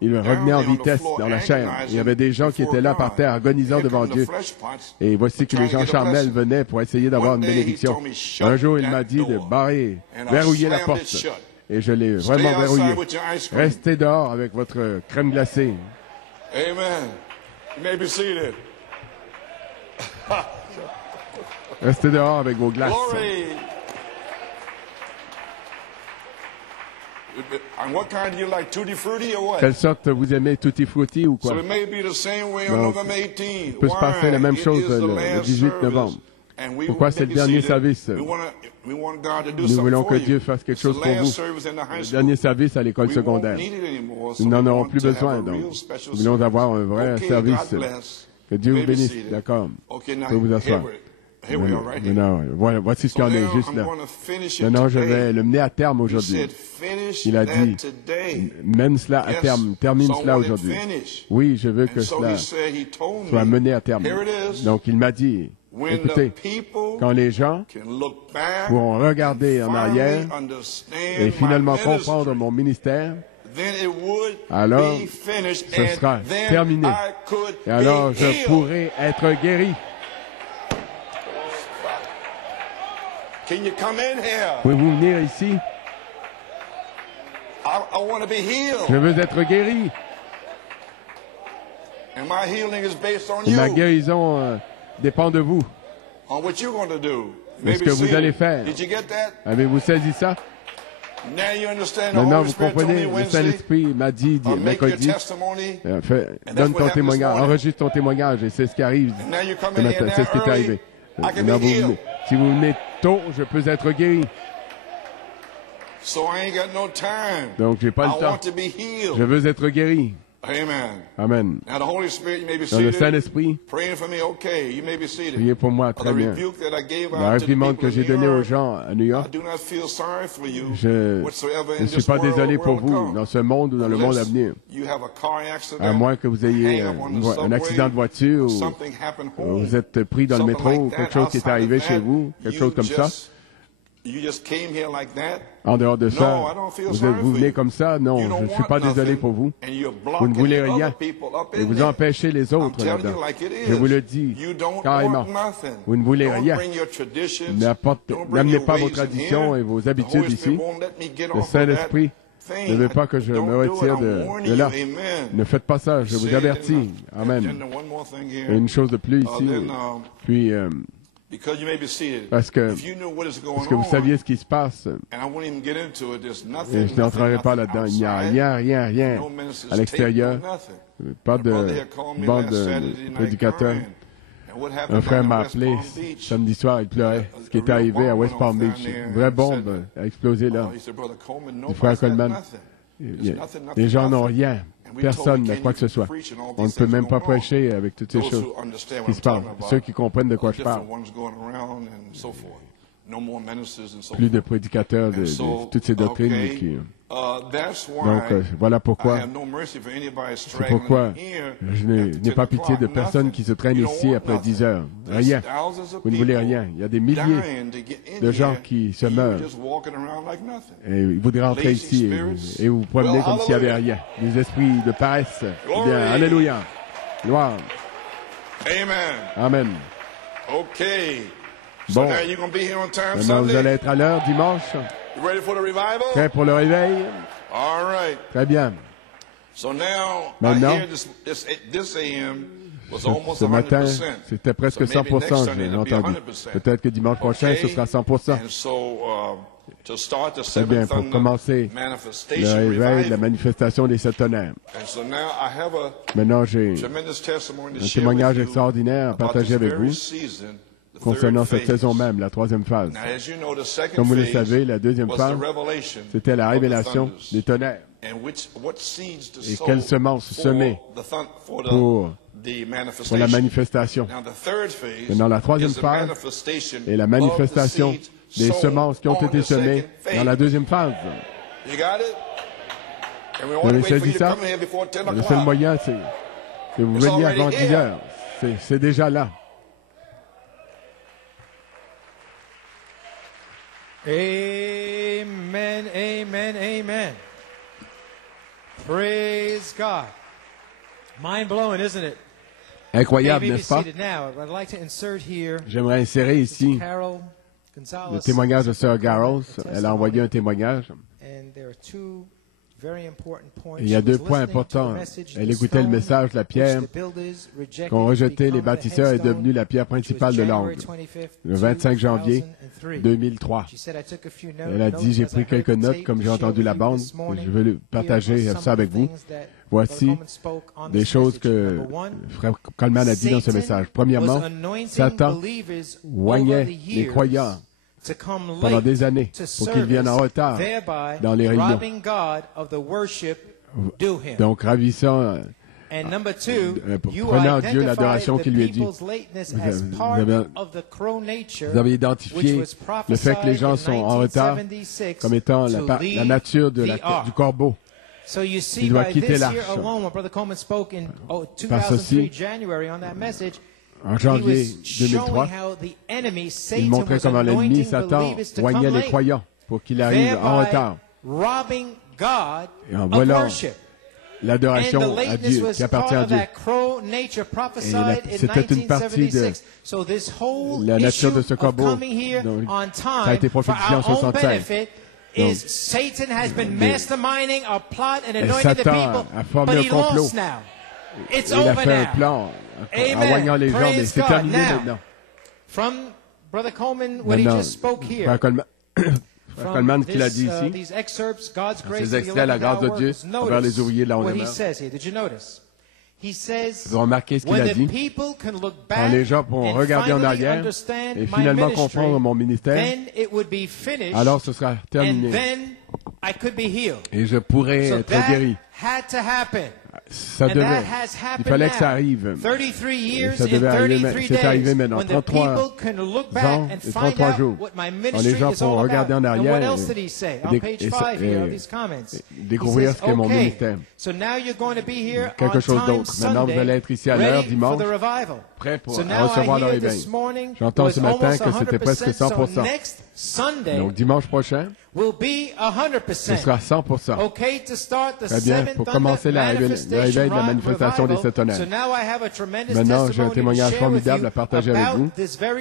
ils revenaient en vitesse dans la chair. Il y avait des gens qui étaient là par terre agonisant devant Dieu. Et voici que les gens charnels venaient pour essayer d'avoir une bénédiction. Un jour, il m'a dit de verrouiller la porte. Et je l'ai vraiment verrouillé. Restez dehors avec votre crème glacée. Amen. You may be seated. Restez dehors avec vos glaces. Glory. And what kind do you like? Tutti frutti or what? Quelle sorte vous aimez, Tutti Frutti ou quoi? So it may be the same way on November 18. Il peut se passer la même chose le 18 novembre. Pourquoi c'est le dernier service? Nous voulons que Dieu fasse quelque chose pour vous. Le dernier service à l'école secondaire. Nous n'en aurons plus besoin, donc. Nous voulons avoir un vrai service. Que Dieu vous bénisse. D'accord. Vous pouvez vous asseoir. Maintenant, voilà, voici ce qu'il y en est juste là. Maintenant, je vais le mener à terme aujourd'hui. Il a dit, mène cela à terme, termine cela aujourd'hui. Oui, je veux que cela soit mené à terme. Donc, il m'a dit, écoutez, quand les gens pourront regarder en arrière et finalement comprendre mon ministère, alors ce sera terminé. Et alors je pourrai être guéri. Pouvez-vous venir ici? Je veux être guéri. Et ma guérison dépend de vous. De ce que vous allez faire. Avez-vous saisi ça? Maintenant, vous comprenez, le Saint-Esprit m'a dit mercredi, donne ton témoignage, enregistre ton témoignage, et c'est ce qui arrive ce matin, c'est ce qui est arrivé. Maintenant, si vous venez tôt, je peux être guéri. Donc, j'ai pas le temps. Je veux être guéri. Amen. Dans le Saint-Esprit, priez pour moi, très bien. La réprimande que j'ai donnée aux gens à New York, je ne suis pas désolé pour vous dans ce monde ou dans le monde à venir. À moins que vous ayez un accident de voiture ou vous êtes pris dans le métro ou quelque chose qui est arrivé chez vous, quelque chose comme ça. En dehors de ça, vous venez comme ça? Non, je ne suis pas désolé pour vous. Vous ne voulez rien et vous empêchez les autres là-dedans. Je vous le dis carrément. Vous ne voulez rien. N'amenez pas vos traditions et vos habitudes ici. Le Saint-Esprit ne veut pas que je me retire de là. Ne faites pas ça, je vous avertis. Amen. Et une chose de plus ici. Puis, parce que vous saviez ce qui se passe, et je n'entrerai pas là-dedans. Il n'y a rien à l'extérieur, pas de bande de prédicateurs. Un frère m'a appelé samedi soir, il pleurait. Ce qui est arrivé à West Palm Beach, une vraie bombe a explosé là. Le frère Coleman, les gens n'ont rien. Personne n'a quoi que ce soit. On ne peut même pas prêcher avec toutes ces choses qui se passent. Ceux qui comprennent de quoi je parle. Plus de prédicateurs de toutes ces doctrines qui... Donc, voilà pourquoi. C'est pourquoi je n'ai pas pitié de personne qui se traîne ici après 10 heures. Rien. Vous ne voulez rien. Il y a des milliers de gens qui se meurent. Et ils voudraient rentrer ici et vous promener comme s'il n'y avait rien. Des esprits de paresse. Bien, alléluia. Gloire. Amen. Bon. Maintenant, vous allez être à l'heure dimanche. Prêt pour le réveil? Très bien. Maintenant, ce matin, c'était presque 100%, j'ai entendu. Peut-être que dimanche prochain, ce sera 100%. Très bien, pour commencer le réveil, la manifestation des 7 tonnerres. Maintenant, j'ai un témoignage extraordinaire à partager avec vous concernant cette saison même, la 3e phase. Comme vous le savez, la 2e phase, c'était la révélation des tonnerres. Et quelles semences semer pour la manifestation. Maintenant, la 3e phase est la manifestation des semences qui ont été semées dans la 2e phase. Vous avez saisi ça? Le seul moyen, c'est que vous veniez avant 10 heures. C'est déjà là. Amen, amen, amen. Praise God. Mind-blowing, isn't it? Incroyable, n'est-ce pas? J'aimerais insérer ici le témoignage de Sœur Garros. Elle a envoyé un témoignage. Il y a 2 points importants. Elle écoutait le message, la pierre qu'ont rejeté les bâtisseurs est devenue la pierre principale de l'angle. Le 25 janvier 2003. Elle a dit, j'ai pris quelques notes comme j'ai entendu la bande. Je veux partager ça avec vous. Voici des choses que Frère Coleman a dit dans ce message. Premièrement, Satan oignait les croyants pendant des années pour qu'ils viennent en retard dans les réunions. Donc, ravissant, prenant Dieu l'adoration qui lui est due. Vous avez identifié le fait que les gens sont en retard comme étant la nature de du corbeau. Il doit quitter l'arche. Par ceci, en janvier 2003, il montrait comment l'ennemi, Satan, oignait les croyants pour qu'il arrive en retard. Et en volant l'adoration à Dieu, qui appartient à Dieu. Et c'était une partie de la nature de ce corbeau. Donc, ça a été prophétisé en 1976. Donc, Satan a formé un complot. Il a fait un plan en voyant les gens, mais c'est terminé maintenant. Frère Coleman, qui l'a dit ici, ces extraits, la grâce de Dieu envers les ouvriers de la Onde. Vous remarquez ce qu'il a dit? Quand les gens pourront regarder en arrière et finalement comprendre mon ministère, alors ce sera terminé. Et je pourrai être guéri. Ça devait, il fallait que ça arrive. Et ça devait arriver, c'est arrivé maintenant. 33 ans et 33 jours. Quand les gens pourront regarder en arrière et découvrir ce qu'est mon ministère. Quelque chose d'autre. Maintenant, vous allez être ici à l'heure, dimanche, prêt pour recevoir le réveil. J'entends ce matin que c'était presque 100%. Donc, dimanche prochain, ce sera 100%. Très bien, pour commencer le réveil de la manifestation des sept tonnerres. Maintenant, j'ai un témoignage formidable à partager avec vous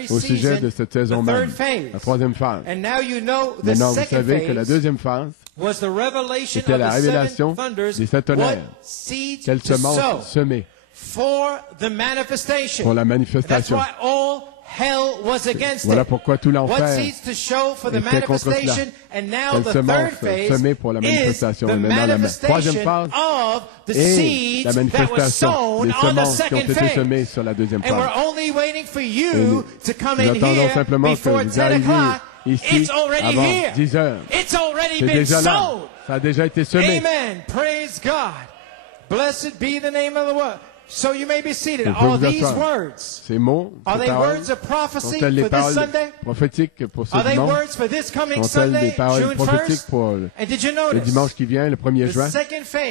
au sujet de cette saison même, la troisième phase. Maintenant, vous savez que la deuxième phase, c'était la révélation des sept tonnerres. Quelle semence semer pour la manifestation. Voilà pourquoi tout l'enfer était contre cela. Quelle semence semée pour la manifestation. Et maintenant, la troisième phase est la manifestation des semences qui ont été semées sur la deuxième phase. Et nous attendons simplement que vous arriviez ici avant 10 heures. C'est déjà là. Ça a déjà été semé. Amen. Praise God. Blessed be the name of the Lord. So you may be seated. Are these words? Ces mots, are they words of prophecy sont-elles for this Sunday? Prophétiques pour ce are they dimanche? words for this coming Sont-elles des Sunday, paroles June prophétiques 1st? pour le dimanche qui vient, le 1er juin?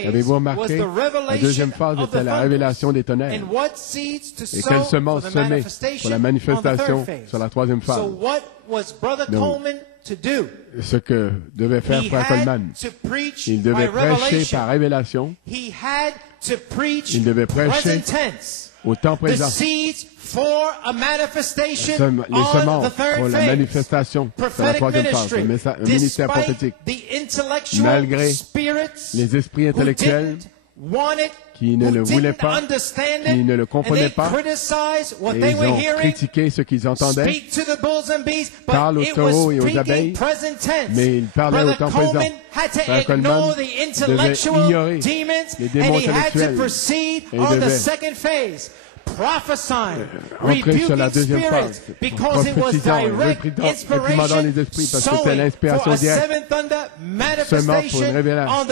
Avez-vous remarqué? La deuxième phase était la révélation des tonnerres. Et quelle semence semer pour la manifestation sur la troisième phase? Donc, ce que devait faire Frère Coleman, il devait prêcher par révélation. Il devait prêcher au temps présent les semences pour la manifestation sur la troisième phase, un ministère prophétique. Malgré les esprits intellectuels qui ne le voulaient pas, qui ne le comprenaient pas, et ils ont critiqué ce qu'ils entendaient, parlent aux taureaux et aux abeilles, mais ils parlaient au temps présent. Frère Coleman devait ignorer les démons intellectuels et il devait entrer sur la deuxième phase, prophétisant et réprimandant les esprits parce que c'était l'inspiration directe, seulement pour une révélation,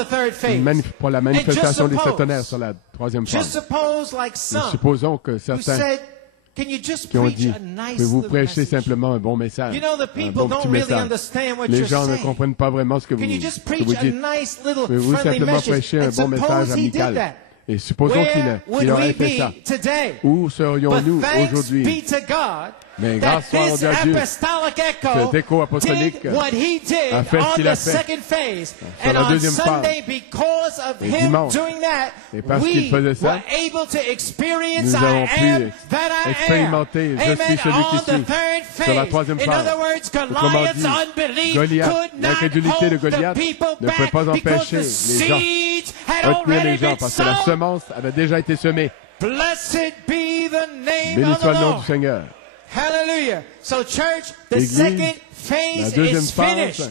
pour la manifestation des sept tonnerres sur la troisième phase. Supposons que certains qui ont dit, pouvez-vous prêcher simplement un bon message, un bon petit message. Les gens ne comprennent pas vraiment ce que vous dites. Pouvez-vous simplement prêcher un bon message amical? Et supposons qu'il aurait fait ça. Où serions-nous aujourd'hui? Mais grâce soit à Dieu, cet écho apostolique a fait ce qu'il a fait sur la deuxième phase. Et dimanche, et parce qu'il faisait ça, nous avons pu expérimenter « Je suis celui qui suis » sur la troisième phase. Autrement dit, Goliath, l'incrédulité de Goliath ne pouvait pas empêcher les gens, retenir les gens, parce que la semence avait déjà été semée. Béni soit le nom du Seigneur. Hallelujah. So church, the L'église, second phase is finished.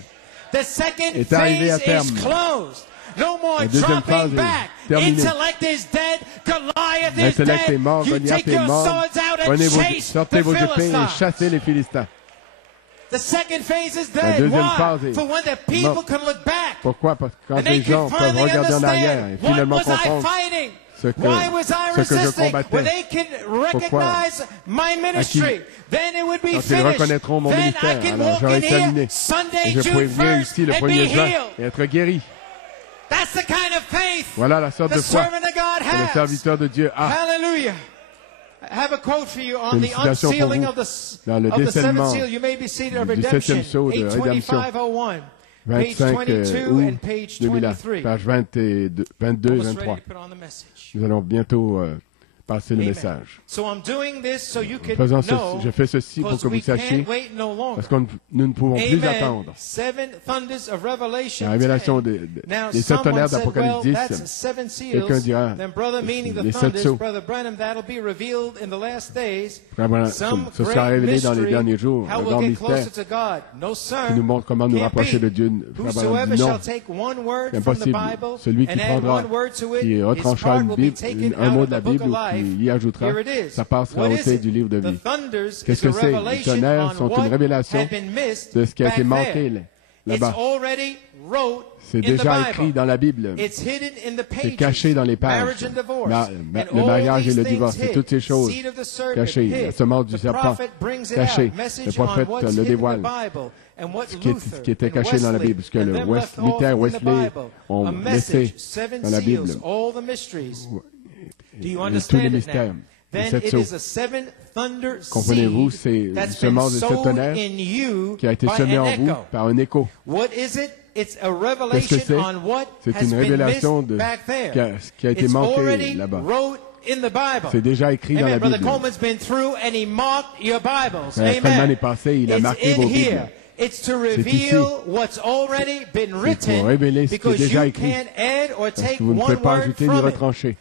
The second phase is closed. No more dropping back. Intellect is dead. Goliath is L'intellect est dead. mort, You Goliath take est your mort. swords out and Prenez chase sortez the vos épées et Philistines. chassez les Philistins. The second phase is La dead. deuxième Why? phase est For when the people morte. can look back. Pourquoi? Parce que quand And they les gens can peuvent finally regarder en arrière understand. et What finalement was I comprendre fighting? ce Why was I que je resisting? combattais. When they can recognize my ministry, then it would be Quand ils finished. reconnaîtront mon Then I ministère, can alors walk j'aurai in terminé. here Sunday, Et je pourrai June venir 1st, ici le and 1er be juin healed. et être guéri. That's the kind of faith Voilà la sorte the de foi servant of God que le has. serviteur de Dieu a. Hallelujah. I have a quote for you on Une the citation pour unsealing vous of the dans le seventh décellement seal. You may be seated of du redemption. 7e sceau de rédemption. 82501. Page 25 22 août and page 2000, 23. page 22 et Almost 23. ready to put on the message. Nous allons bientôt passer le Amen. message. So I'm doing this so you can Faisant know, je fais ceci pour because que vous we sachiez, can't wait no longer. parce que nous ne pouvons plus Amen. attendre. Seven thunders of Revelation La révélation 10. des sept Someone tonnerres said, d'Apocalypse well, 10, that's seven quelqu'un seals. dira, Then, brother, meaning the les sept thunders, sceaux. Brother Branham, that'll be revealed in the last days. Ce sera great révélé dans les mystery, derniers jours, how un we'll grand get mystère closer to God. No, sir. qui nous montre comment nous Can't rapprocher be. de Dieu. Whosoever Non, shall take one word c'est from the impossible. Bible Celui qui and add prendra, one word to it, qui his retranchera part une will be Bible, taken un out mot of de la the book Bible of ou qui life. y ajoutera, Here it is. ça passera What is ôté it? du livre de The vie. thunders Qu'est-ce is a que c'est? Les revelation tonnerres on sont what une révélation had been missed de ce qui a été back manqué there. là-bas. It's already wrote C'est in the déjà Bible. écrit dans la Bible. It's hidden in the C'est pages. caché dans les pages. Marriage and divorce. Le And mariage all et le these divorce, things c'est toutes ces hid. choses Seed of the serpent cachées. hid. La semence du The serpent prophet brings it cachée. out. Message Le prophète on what's le hidden in dévoile. the Bible. And what Ce Luther qui était and caché dans la Wesley Bible, ce que and le them left off Luther, in the Wesley Bible. ont A laissé message, seven dans la Bible. seals, all the mysteries. Do you Tous les understand it mystères. now? Les Then sept it sceaux. is a seven thunder Comprenez-vous, seed c'est une that's been semence de sept sown tonnerres in you qui a été by semée an en vous echo. par un écho. What is it? It's a Qu'est-ce que revelation c'est? on what C'est has une been révélation missed de back there. ce qui a été It's manqué already là-bas. wrote in the Bible. C'est déjà écrit dans Amen. la Brother Bible. Coleman's been through and he marked your Bibles. Frère Coleman Amen. est passé, il a It's marqué in vos here. Bibles. It's to ici. reveal what's already been written révéler ce qui est because déjà you écrit. can't add or Parce take que vous ne one pouvez pas word ajouter ni from it. retrancher.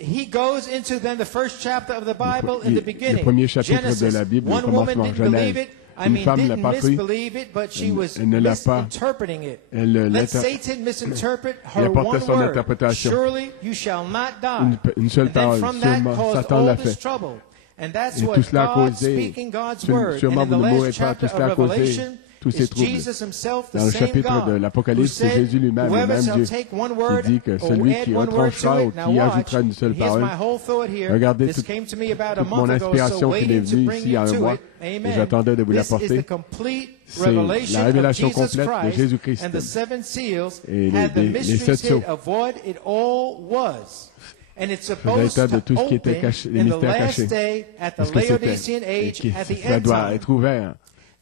He goes into then the first chapter of the Bible in the Le beginning. premier chapitre Genesis. de la Bible, le One woman commencement, didn't believe Genèse. it. I Une mean, femme l'a didn't pas cru. misbelieve it, but she was Elle ne l'a pas. misinterpreting it. Elle Let Satan misinterpret Il her apportait one son word. interprétation. Surely you shall not die. Une seule And then parole, from that sûrement, caused Satan all l'a this fait. trouble. And that's Et what tout cela a God causé, speaking God's word. And sûrement in the vous ne mourrez last pas, chapter tout cela of a causé Revelation, tous ces is troubles. Jesus himself the Dans le same chapitre God de l'Apocalypse, who c'est said, Jésus lui-même, le whoever même shall Dieu, take one word qui dit que or celui add qui one word to retranchera ou it. Now qui watch, ajoutera une seule here's parole. my whole thought here. Regardez This came to me about a toute mon month ago, so inspiration qui m'est waiting to venue bring ici il y you a un to mois, it. et Amen. j'attendais de vous This is l'apporter. the complete C'est revelation la révélation of Jesus complète de Christ, Jésus-Christ. and the seven seals Et had the les mysteries sept sceaux. hid of what it all was. And it's Le supposed véritable de to tout ce qui était open caché, les in the mystères last cachés. day at the Parce que Laodicean c'était, age at the ça end doit time. être ouvert,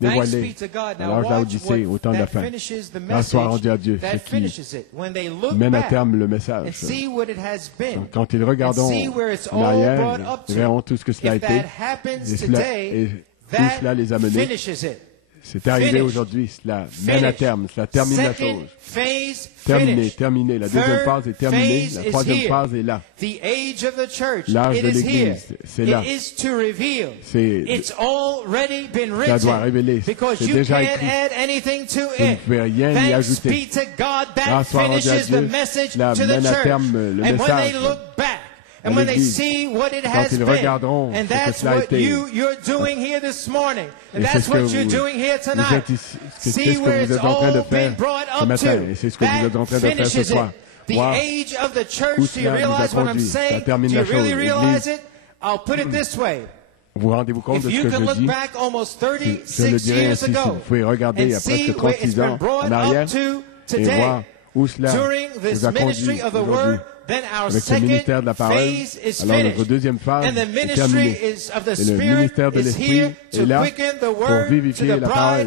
Thanks dévoilé, be to God. à Now l'âge watch d'Odyssée, au what temps de la that fin. finishes the Grâce soit rendue à message. Dieu, That ce qui finishes it. When they look mène à back terme le and message. see what it has been, Quand ils regarderont and see where it's en all arrière, brought up ils verront to. tout ce que cela a If été. that happens Et today, tout cela that les a menés. finishes it. C'est arrivé Finished. aujourd'hui, cela mène à terme, cela termine la Second chose. phase Terminé, finished. terminé. La deuxième Third phase est terminée, phase la is troisième here. phase est là. The age of the church, L'âge it de is here. l'Église, c'est là. It is to reveal. C'est- It's already been Ça doit written. révéler. Because C'est you déjà can't écrit. add anything to Vous ne it. pouvez rien y Thanks ajouter. be to God that Grâce soit rendue à finishes Dieu, the message cela to the mène à church. terme le And when they message look back, à and when they l'Église. see what it Quand has ils been, regarderont and ce que that's cela a what été. you're doing here this morning, and Et c'est that's ce que what you're vous- doing here vous tonight. êtes ici, c'est See ce que where vous it's êtes en train de all faire been brought ce up matin. to. Et c'est ce que vous êtes en train de faire ce finishes soir. it. The Voir age of the où church, do you cela nous a realize what I'm conduit. Ça saying? termine Do you la chose. really realize L'Église, it? I'll put it this way. vous vous rendez-vous compte If de ce you que can je look dis? back almost Je le 36 dirais years ainsi, si ago vous pouvez regarder il y and a see presque where it's 36 been ans brought en arrière up to et today, voir où cela vous a conduit aujourd'hui. Avec ce ministère de la parole, alors notre deuxième phase est terminée. Et le ministère de l'Esprit est là pour vivifier la parole.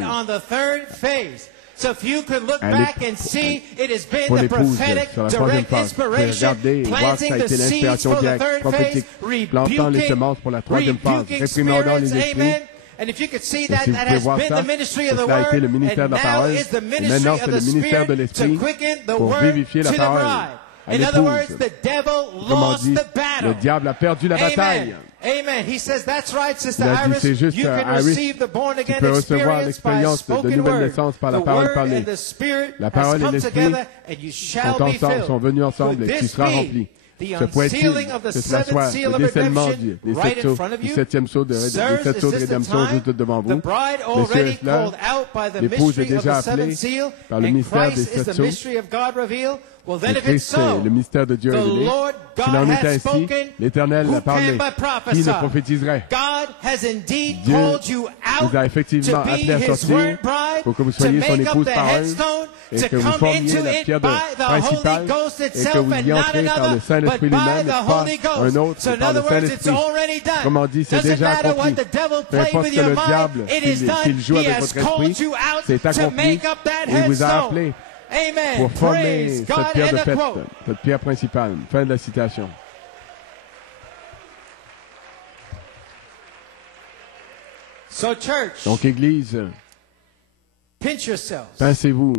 Pour l'épouse, sur la troisième phase, vous pouvez regarder et voir que ça a été l'inspiration directe, prophétique, plantant les semences pour la troisième phase, réprimandant les esprits. Et si vous pouvez voir ça, cela a été le ministère de la parole. Et maintenant, c'est le ministère de l'Esprit pour vivifier la parole à l'épouse. Comment dit, le diable a perdu la bataille. Amen. He says, that's right, Sister Il a dit, c'est Iris. juste, You can Iris, receive the born tu again peux recevoir experience by l'expérience de spoken nouvelle word. naissance par la The parole word parlée. and the spirit La has parole et come l'esprit together, and you shall sont be ensemble, filled. sont venus ensemble et Could tu this seras be rempli. the Se pourrait-il unsealing of the que cela seventh soit seal le of décellement redemption des right in front of du you? septième saut de Sirs, sept is sauts de this the rédemption time? juste devant The vous. bride Messieurs, already cela, called out by the l'épouse est mystery of déjà the seventh appelée seal, par le and mystère des Christ is sept the sceaux. mystery of God revealed. Well, then Et if it's Christ, c'est so, le mystère de Dieu the révélé. Lord S'il God en has était ainsi, spoken, l'Éternel who a parlé. can but Qui ne prophesy? prophétiserait? God has indeed Dieu called you out vous a effectivement to be appelé à his sortir word bride, pour que vous to soyez son make up épouse the parole headstone, et to que vous come formiez into la it pierre by the Holy principale Ghost et que itself vous and y not entrez par le another, Saint-Esprit but by lui-même, the pas Holy un Ghost. autre, So in par le other words, it's Saint-Esprit. already done. Comment dit, c'est Doesn't déjà matter accompli. what the devil Peu played importe with que your le mind, diable, it is s'il done. joue He avec has votre called esprit, you out c'est to accompli. make up that Il vous a headstone. appelé Amen. pour former Praise cette God. pierre de End of fête, quote. cette pierre principale. Fin de la citation. So church, Donc, Église, pinch yourselves. pensez-vous,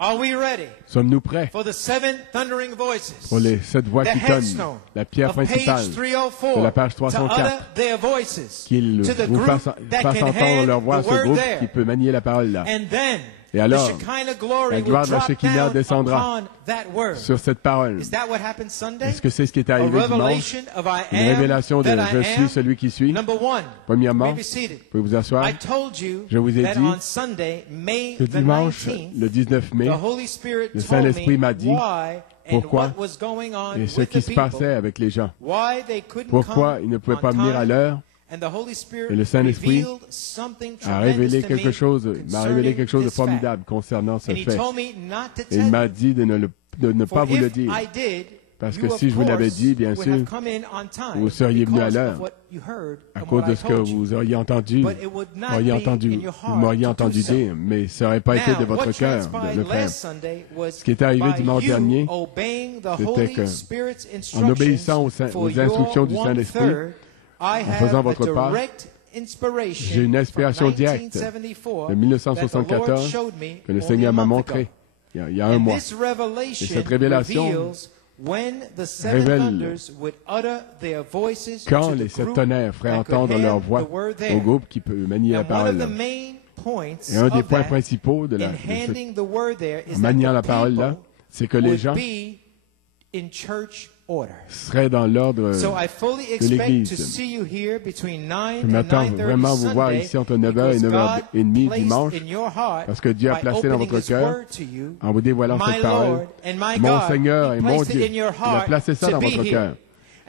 Are we ready sommes-nous prêts for the seven thundering voices? pour les 7 voix The qui tonnent, headstone la pierre of page principale 304 de la page to utter 304, their voices qu'ils to the vous group fassent that can entendre hand leur voix à the ce word groupe there. qui peut manier la parole là. And then Et alors, the Shekinah glory la will gloire de la drop Shekinah down descendra upon that word. sur cette parole. Is that what happened Sunday? Est-ce que c'est ce qui est A arrivé dimanche? revelation of I Une am révélation de that je I suis am. celui qui suis. Number one, you Premièrement, may be seated. vous pouvez vous asseoir. I told you Je vous ai that dit on Sunday, May que the dimanche, 19th, le 19 mai, the Holy Spirit le told Saint-Esprit me m'a dit why and pourquoi what was going on et ce with qui the se passait people, avec les gens. why they couldn't Pourquoi come ils ne pouvaient on pas venir à time. l'heure. And the Holy Spirit Et le Saint-Esprit revealed something a tremendous révélé to me quelque chose, m'a révélé quelque chose de concerning this fact. formidable concernant ce And he fait. told me not to Et il tell m'a you. dit de ne pas For vous le if dire. I did, Parce you que of si je vous l'avais course dit, bien would sûr, have come in on time vous seriez venu à because l'heure of what you heard à and cause what de I ce que told you. vous auriez entendu, But it would not be in your vous heart m'auriez to entendu do so. dire, mais ça n'aurait pas été de Now, votre what cœur transpired de le faire. last Sunday was Ce qui est arrivé by dimanche you dernier, obeying the c'était Holy que, Spirit's en obéissant instructions aux for instructions du your Saint-Esprit, 1/3, I en faisant have a votre part, direct inspiration j'ai une inspiration from directe 1974 de 1974 that the Lord showed me que le only Seigneur a m'a month ago. montré il y a un And mois. this revelation Et cette révélation reveals when the seven révèle thunders would utter their voices Quand to the les 7 group tonnerres feraient that could entendre leur hand voix the word au there. groupe qui peut manier la And one parole. of the main points Et un des of points that principaux de in handing the word there is en maniant la that parole the là, people c'est que les would gens be in church order. seraient dans l'ordre So I fully de expect to l'Église. see you here between 9 Je and m'attends 9:30 vraiment à vous voir Sunday ici entre 9h et because 9h30 God placed dimanche, in your heart parce que Dieu a by placé dans opening votre His cœur, word to you, en vous dévoilant my cette Lord parole, and my mon God, Seigneur He et mon placed Dieu, it in your il a heart placé ça to dans be votre here. cœur.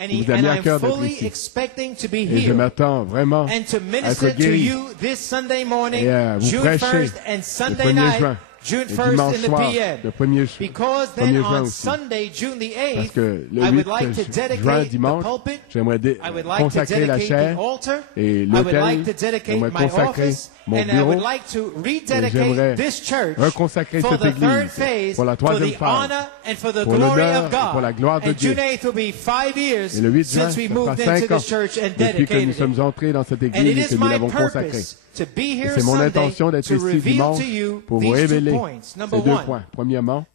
And Il vous a mis à I'm cœur d'être fully ici. expecting to be Et je here m'attends vraiment and to à être minister to guéri you this Sunday morning, et à vous June prêcher 1st and le Sunday 1er night, juin June et 1st dimanche in the soir, PM. le 1er Because then juin on aussi. Sunday, June the Parce 8th, que le I 8 would like to juin, dedicate the dimanche, pulpit. j'aimerais I would like to consacrer la dedicate chair the altar. et I would l'autel. like to dedicate J'aimerais my consacrer office. mon And I bureau. would like to Et j'aimerais rededicate this church reconsacrer for cette the third église phase, pour la for troisième the phase, honor and for the pour glory l'honneur of et pour la God. gloire de And Dieu. June 8th will be 5 years Et le 8 juin, since we ça fera moved 5 into ans this church and depuis que nous dedicated sommes it. entrés dans cette And it église et is que nous my l'avons consacrée. purpose to be Et here c'est mon Sunday intention d'être to ici reveal dimanche to you pour vous these 2 révéler points. Number ces 2 one, points. Premièrement,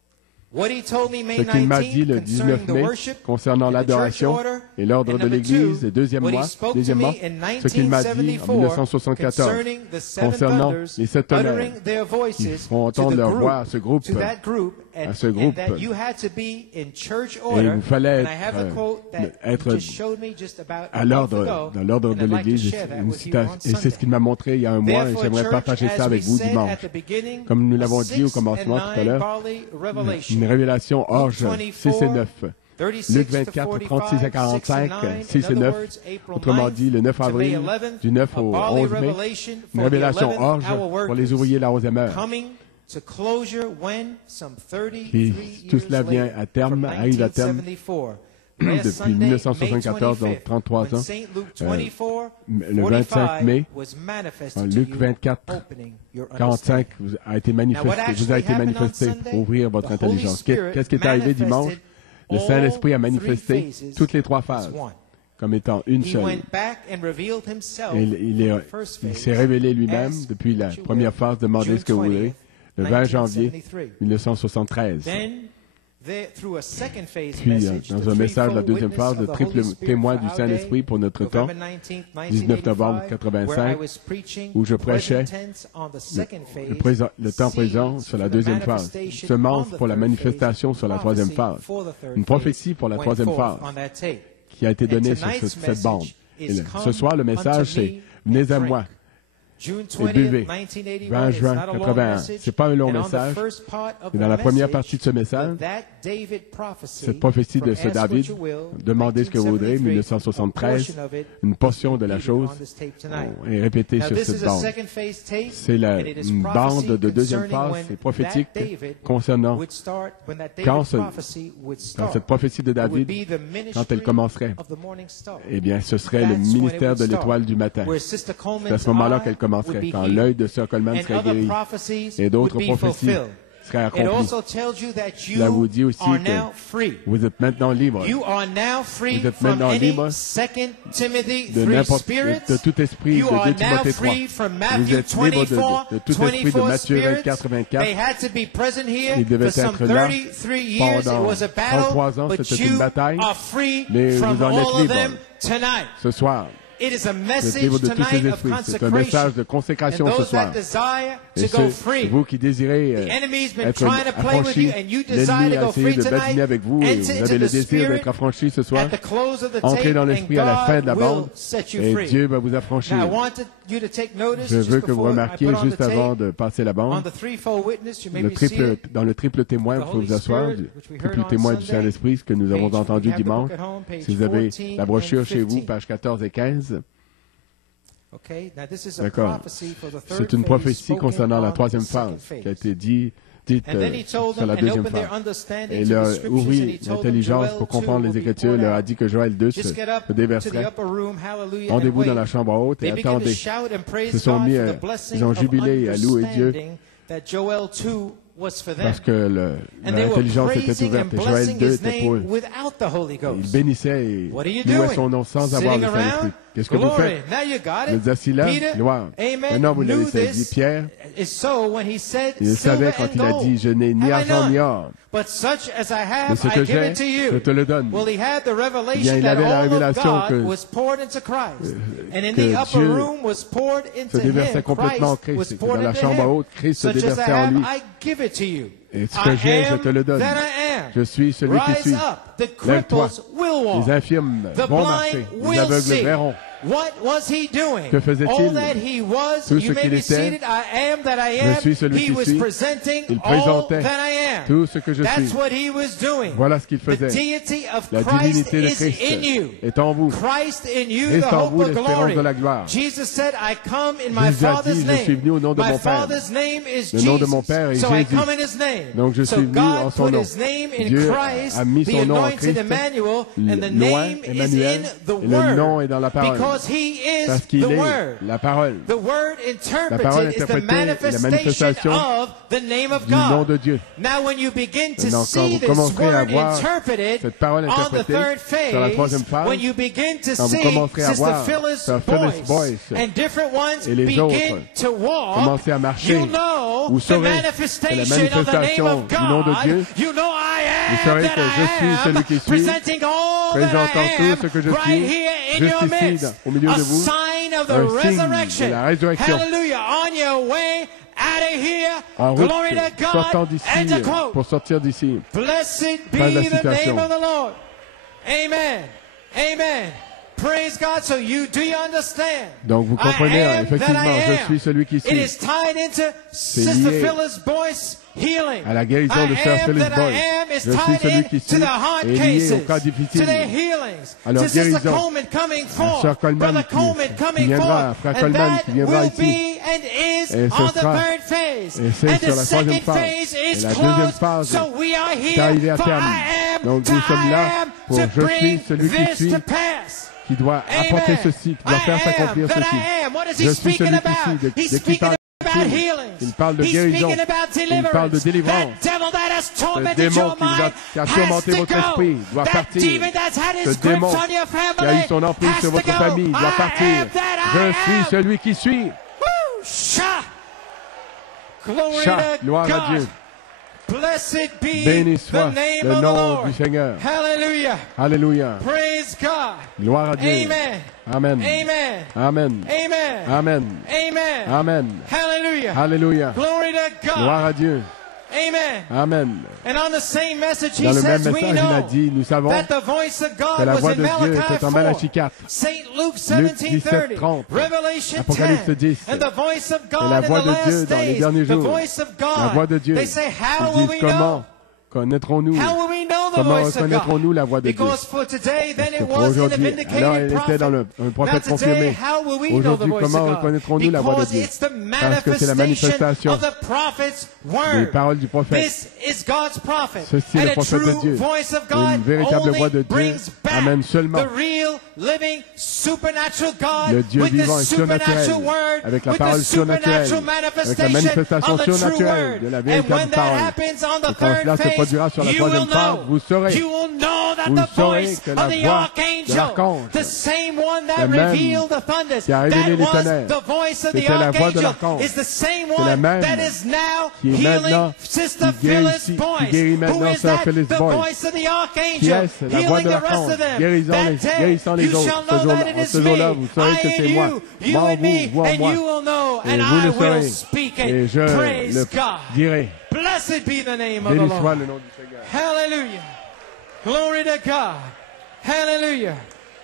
what he told me May ce qu'il m'a dit 19th le 19 concerning the mai worship concernant and the l'adoration church order. et l'ordre And de number l'Église. two, Et deuxièmement, what he spoke to me in ce qu'il m'a dit en 1974 concerning the seven concernant thunders les 7 tonnerres uttering their voices qui feront to entendre the leur group, voix à ce groupe. to that group, and, à ce groupe. and that you had to be in church Et order. il fallait And I have a quote that être he just showed me just about à a month l'ordre, ago, dans l'ordre and de I'd like to l'Église. share that Une with you citation. on Et c'est ce Sunday. qu'il m'a montré il y a un mois et Therefore, j'aimerais church, partager as ça avec we vous said dimanche. at the beginning, Comme nous l'avons a dit au 6 commencement and tout à 9 l'heure, bodily revelation. une révélation orge 6 et 9. 36 Luc to 24, 45, 36 à 45, 6 6 et 9. Autrement dit, le 9 avril, du 9 au 11 mai, une révélation orge pour les ouvriers de la 11e heure. Et tout cela vient à terme, arrive à terme depuis 1974, donc 33 ans. Le 25 mai, Luc 24, 45 vous a été manifesté pour ouvrir votre intelligence. Qu'est-ce qui est arrivé dimanche? Le Saint-Esprit a manifesté toutes les trois phases comme étant une seule. Il s'est révélé lui-même depuis la première phase, demandez ce que vous voulez, le 20 janvier 1973. Puis, dans un message de la deuxième phase, le triple témoin du Saint-Esprit pour notre temps, 19 novembre 85, où je prêchais le temps présent sur la deuxième phase, semence pour la manifestation sur la troisième phase, une prophétie pour la troisième phase qui a été donnée sur cette bande. Et ce soir, le message, c'est « Venez à moi ». Et buvez. 20 juin 81. C'est pas un long message. Et dans la première partie de ce message, cette prophétie de ce David, demandez ce que vous voudrez, 1973, une portion de la chose est répétée sur cette bande. C'est une bande de deuxième phase, c'est prophétique concernant quand cette prophétie de David, quand elle commencerait, eh bien, ce serait le ministère de l'étoile du matin. C'est à ce moment-là qu'elle commencerait, quand l'œil de Sir Coleman serait guéri et d'autres prophéties seraient accomplies. Cela vous dit aussi que vous êtes maintenant libre. Vous êtes maintenant libre de tout esprit de 2 Timothée 3. Vous êtes libre de tout esprit de Matthieu 24, 24. Il devait être là pendant 33 ans. C'était une bataille, mais vous en êtes libre ce soir. Vous êtes libre de tous ces esprits. C'est un message de consécration ce soir. Et vous qui désirez être affranchis, l'ennemi a essayé de badiner avec vous et vous avez le désir d'être affranchi ce soir. Entrez dans l'esprit à la fin de la bande et Dieu va vous affranchir. Je veux que vous remarquiez juste avant de passer la bande, dans le triple témoin, il faut vous asseoir, le triple témoin du Saint-Esprit, ce que nous avons entendu dimanche. Si vous avez la brochure chez vous, pages 14 et 15, d'accord. C'est une prophétie concernant la troisième phase qui a été dite sur la deuxième phase. Et il leur ouvrit l'intelligence pour comprendre les Écritures. Il leur a dit que Joël 2 se déverserait. Rendez-vous dans la chambre haute et attendez. Ils ont jubilé à louer Dieu parce que l'intelligence était ouverte et Joël 2 était pour eux. Ils bénissaient et louaient son nom sans avoir le Saint-Esprit. Qu'est-ce que vous faites? Vous êtes assis là, gloire. Maintenant, vous l'avez saisi. Pierre, il savait quand il a dit, je n'ai ni argent ni or, mais ce que j'ai, je te le donne. Eh bien, il avait la révélation que Dieu se déversait complètement en Christ. Dans la chambre haute, Christ se déversait en lui. Et ce que j'ai, je te le donne. Je suis celui qui suis. Lève-toi. Les infirmes vont marcher. Les aveugles verront. Que faisait-il? Tout ce qu'il était, je suis celui qui suis. Il présentait tout ce que je suis. Voilà ce qu'il faisait. La divinité de Christ est en vous. Christ en vous, l'espérance de la gloire. Jésus a dit, je suis venu au nom de mon Père. Le nom de mon Père est Jésus. Donc je suis venu en son nom. Dieu a mis son nom en Christ. Loin, Emmanuel. Et le nom est dans la parole. Parce qu'il est la parole. La parole interprétée est la manifestation du nom de Dieu. Maintenant, quand vous commencerez à voir cette parole interprétée sur la troisième phase, quand vous commencerez à voir Sir Phyllis Boyce et les autres commencer à marcher, vous saurez que la manifestation du nom de Dieu, vous saurez que je suis celui qui suis, présentant tout ce que je suis, juste ici, au milieu de vous, un signe de la résurrection. En route, sortant d'ici, pour sortir d'ici. Fin de la citation. Amen. Amen. Praise God. So do you understand? Donc vous comprenez, effectivement, je suis celui qui suis. C'est lié à la guérison de Sir Phyllis Boyce. Je suis celui qui suis et lié aux cas difficiles, à leur guérison. À Sir Coleman qui viendra, Frère Coleman qui viendra ici. Et ce sera, et c'est sur la troisième phase. Et la deuxième phase est arrivée à terme. Donc nous sommes là pour je suis celui qui suit, qui doit apporter ceci, qui doit faire s'accomplir ceci. Je suis celui qui suit. Dès qu'il parle il parle de guérison, il parle de délivrance. Ce démon qui a tourmenté votre esprit doit partir. Ce démon qui a eu son emprise sur votre famille doit partir. Je suis celui qui suis. Gloire à Dieu. Béni soit le nom du Seigneur. Hallelujah. Alléluia. Praise God. Gloire à Dieu. Amen. Amen. Amen. Amen. Amen. Amen. Amen. Amen. Hallelujah. Alléluia. Glory to God. Gloire à Dieu. Amen. Amen. And on the same message, Dans he le même says, we message, il a know dit, nous savons that the voice of que God la was voix in de Dieu Malachi était en 4, Malachie 4, St. Luke Luc 17, 17:30, 30, Revelation Apocalypse 10, 10, and the voice of et la God in voix the de last Dieu dans les days, derniers the jours, voice of la God. voix de Dieu. They say, how Ils will disent we comment know? connaîtrons-nous, How will we know the comment voice of reconnaîtrons-nous God? la voix de Dieu? Because for today, then Parce que it pour was in the aujourd'hui, alors vindicated elle était dans prophet. un Now prophète today, confirmé. how will we know the Aujourd'hui, voice comment of God? reconnaîtrons-nous la voix de Because Dieu? it's the Parce que c'est la manifestation of the prophet's des word. paroles du prophète. This is God's prophet. Ceci est And le a prophète de true Dieu. voice of Et God une véritable voix de only Dieu brings back amène seulement the real, living, supernatural God le Dieu with vivant the et surnaturel, supernatural word, avec la with parole the surnaturelle, supernatural avec la manifestation of the true surnaturelle word. de la And véritable when that parole. happens on the Et quand cela third se produira sur la phase, you will troisième phase, know. vous saurez, You will know that vous the saurez voice que la of the voix de archangel, l'archange, the same one that le même revealed the thunders, qui a révélé that les was tonnerres, the voice of the c'était la voix de archangel, l'archange. is the same C'est la one même that is now qui est healing maintenant, Sister qui guérit Phyllis ici, Boyce. qui guérit Who maintenant is Sœur that? Phyllis The Boyce. voice of the Qui archangel, est-ce? La voix healing de the rest l'archange, of them. guérissant les you autres. shall know that it En is ce jour-là, vous me, saurez que I c'est and moi. you, you Moi en and vous, me, vous en and moi. you will know, Et and vous I le will saurez. speak Et it. je Praise le God. dirai. Blessed be the name of the Béni soit Lord. le nom du Seigneur. Hallelujah. Glory to God. Hallelujah.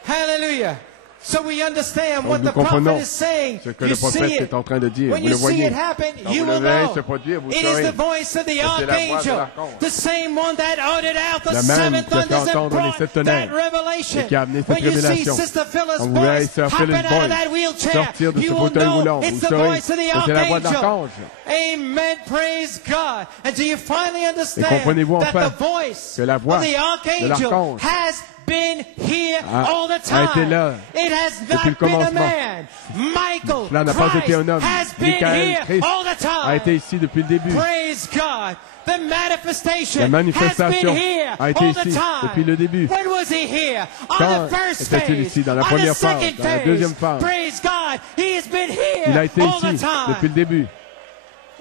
Hallelujah. So we understand what Donc, the nous prophet comprenons is saying. ce que You le see prophète it. est en train de dire. When Vous you le see voyez. it happen, Quand you vous will le verrez know. se produire, vous It is saurez. the voice of the C'est la voix de archangel, l'archange. the same one that uttered out the La même seven qui a fait thunders and entendre les brought sept that tonnerres revelation. et qui a amené cette When you see révélation. Sister Phyllis Quand vous verrez Boyce Sœur Phyllis hopping out of Boyce that wheelchair, sortir de ce you will fauteuil know roulant, it's vous the saurez voice of the que c'est la voix de archangel. l'archange. Amen. Praise God. And do you finally Et understand comprenez-vous that enfin the voice que la voix of the de archangel l'archange has been here a all the été time. là It has depuis le not been a commencement. man. Michael Cela n'a pas Christ été un homme. has been Michael here Christ all the time. a été ici depuis le début. Praise God. The manifestation La manifestation has been here a été all the ici time. depuis le début. When was he here? On Quand the first était-il phase. ici? Dans la On première the phase, second dans la phase. deuxième phase. Praise God. He has been here Il a été all the ici time. depuis le début.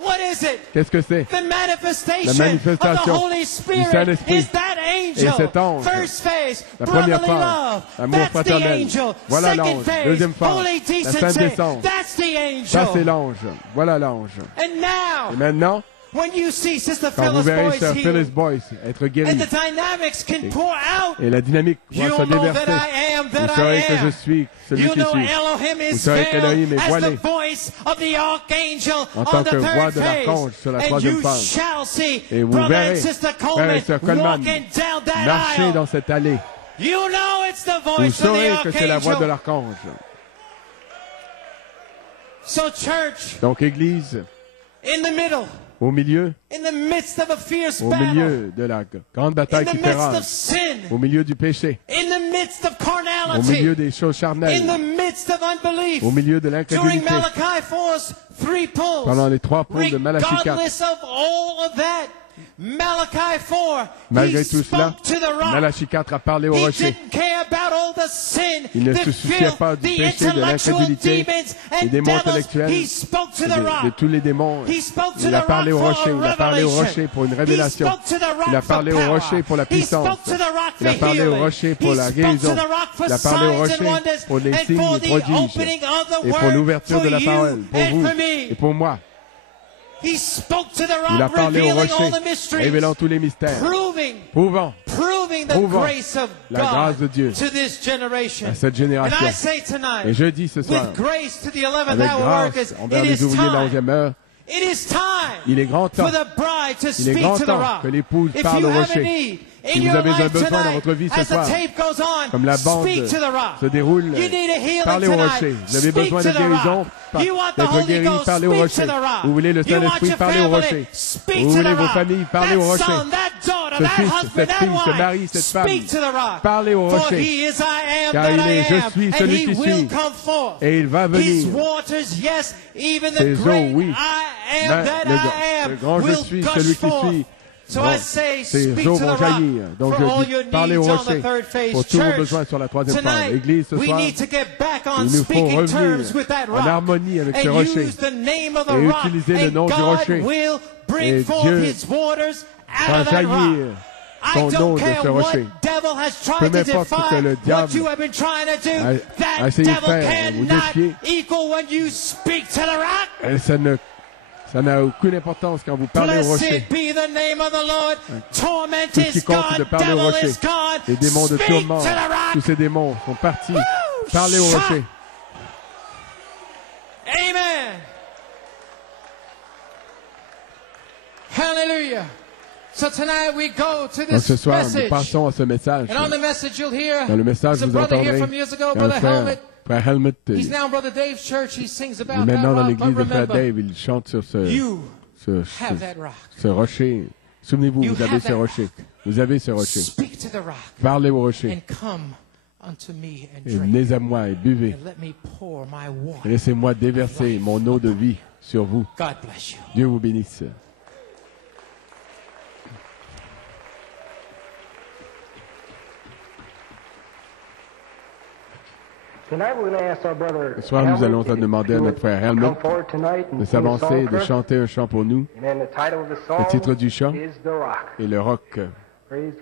What is it? Qu'est-ce que c'est? The manifestation, La manifestation of the Holy Spirit du Saint-Esprit. is that angel. Et cet ange. First phase, La première brotherly phase, love. l'amour That's the fraternel. angel. Voilà Second l'ange. phase, Deuxième phase, holy la decency. sainte descente. That's the angel. Ça, c'est l'ange. Voilà l'ange. And now, Et maintenant, when you see Sister quand vous Phyllis verrez Boyce Sœur here, Phyllis Boyce être and guérie the dynamics can pour out, et la dynamique va you'll se know déverser, that I am vous that I saurez que je am. suis celui You qui know suis. Elohim Vous is saurez qu'Elohim est veiled as voilé the voice of the archangel en on tant the que voix third de l'archange sur la phase. And troisième you phase. shall see Et vous brother verrez and sister frère et Coleman sœur Coleman walking down that marcher aisle. dans cette allée. You know it's the Vous voice of the saurez que c'est la voix de archangel. l'archange. So church, Donc Église, in the middle, au milieu, in the midst of a fierce au battle, milieu de la grande in bataille the qui fait midst of rage, sin, au milieu du péché, in the midst of au milieu carnality, des choses in charnelles, the midst of unbelief, au milieu de during l'incrédulité, Malachi 4's 3 pulls, pendant les 3 pôles de Malachie 4. regardless of all of that, Malachi 4, Malgré he tout cela, spoke to the rock. Malachie 4 a parlé au He rocher. didn't care about all the sin, Il ne the se souciait filth, pas du the péché, de intellectual l'incrédulité, demons des and démons devils. intellectuels, He spoke to et the de rock. tous les démons. He spoke to Il a the parlé au rock rocher, for il a parlé au revelation. rocher pour une He révélation. spoke to the rock Il a for parlé au power. rocher pour la He puissance. spoke to the rock Il a for parlé au healing. rocher pour He la spoke to guérison. the rock for Il a parlé au signs and rocher wonders pour les and signes for et the prodiges opening of the et pour word l'ouverture for de la parole you pour and vous for me. et pour moi. He spoke to the Il a rock, parlé au revealing all rocher, the mysteries, révélant tous les mystères, proving the prouvant grace of la grâce de God Dieu to this generation. à cette And génération. I say tonight, Et je dis ce soir, with grace to the 11th avec hour grâce workers, envers it les is ouvriers de la time. 11e heure, Il est grand temps. Il est grand temps que l'épouse parle au rocher. Si vous avez un besoin dans votre vie ce soir, comme la bande se déroule, parlez au rocher. Vous avez besoin de guérison, d'être guéri, parlez au rocher. Vous voulez le Saint-Esprit, parlez au rocher. Vous voulez vos familles, parlez au rocher. Ce fils, cette fille, ce mari, cette femme, parlez au rocher. Car il est, je suis celui qui suis. Et il va venir. Ses eaux, oui. Le grand je suis, celui qui suis. Ces eaux vont jaillir. Donc je dis, parlez au rocher pour tous vos besoins sur la troisième phase. Église, ce soir, il nous faut revenir en harmonie avec ce rocher et utiliser le nom du rocher. Et Dieu va jaillir son nom de ce rocher. Peu m'importe ce que le diable a essayé de faire, vous défier. Et ça n'a aucune importance quand vous parlez au rocher. Tout ce qui compte, c'est de parler au rocher. Les démons de tourment, tous ces démons sont partis. Parlez au rocher. Amen. Hallelujah. Donc ce soir, nous passons à ce message. Dans le message, vous entendrez un frère Helmut, il est maintenant dans l'église de Frère Dave, il chante sur ce rocher. Souvenez-vous, vous avez ce rocher. Vous avez ce rocher. Parlez au rocher. Et venez à moi et buvez. Et laissez-moi déverser mon eau de vie sur vous. Dieu vous bénisse. Ce soir, nous allons demander à notre frère Helmut de s'avancer, de chanter un chant pour nous. Le titre du chant est le roc. Nous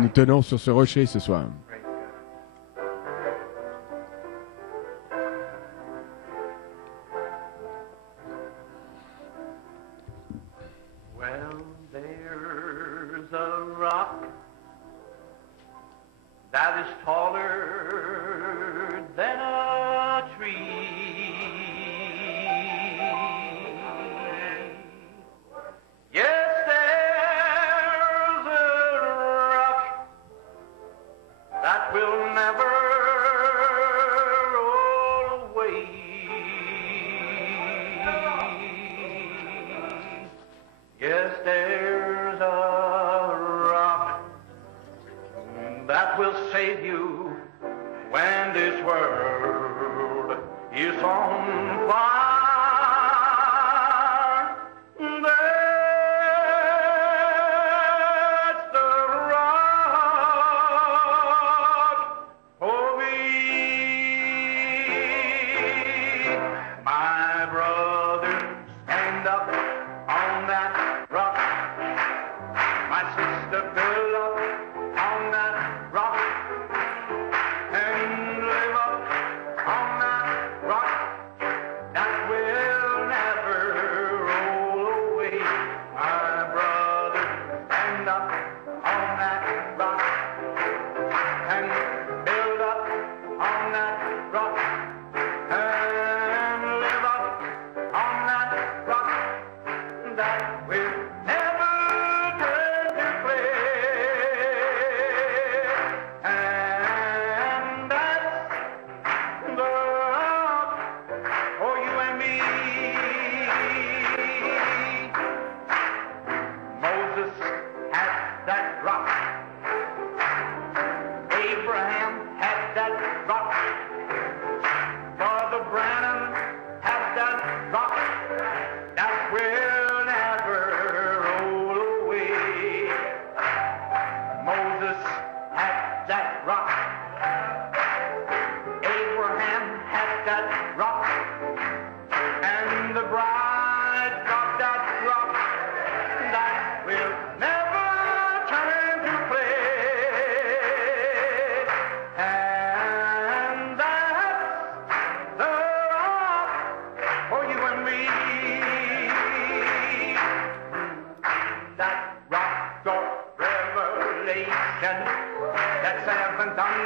nous tenons sur ce rocher ce soir. That is taller than a tree. Yes, there's a rock that will never roll away. Yes, there's a rock that will save you when this world is on fire. That's the rock for me. My brother, stand up on that rock. My sister, build up on that rock and live up on that rock that will never roll away. My brother, stand up on that rock and build up on that rock and live up on that rock that will never turn to clay. And that's the rock for you and me. Moses had that rock. Abraham had that rock. Brother Branham had that rock that will never roll away. Moses had that rock. Abraham had that rock. And the bride got that rock that will never turn to clay. And that's the rock for you and me. That rock of revelation that seven done.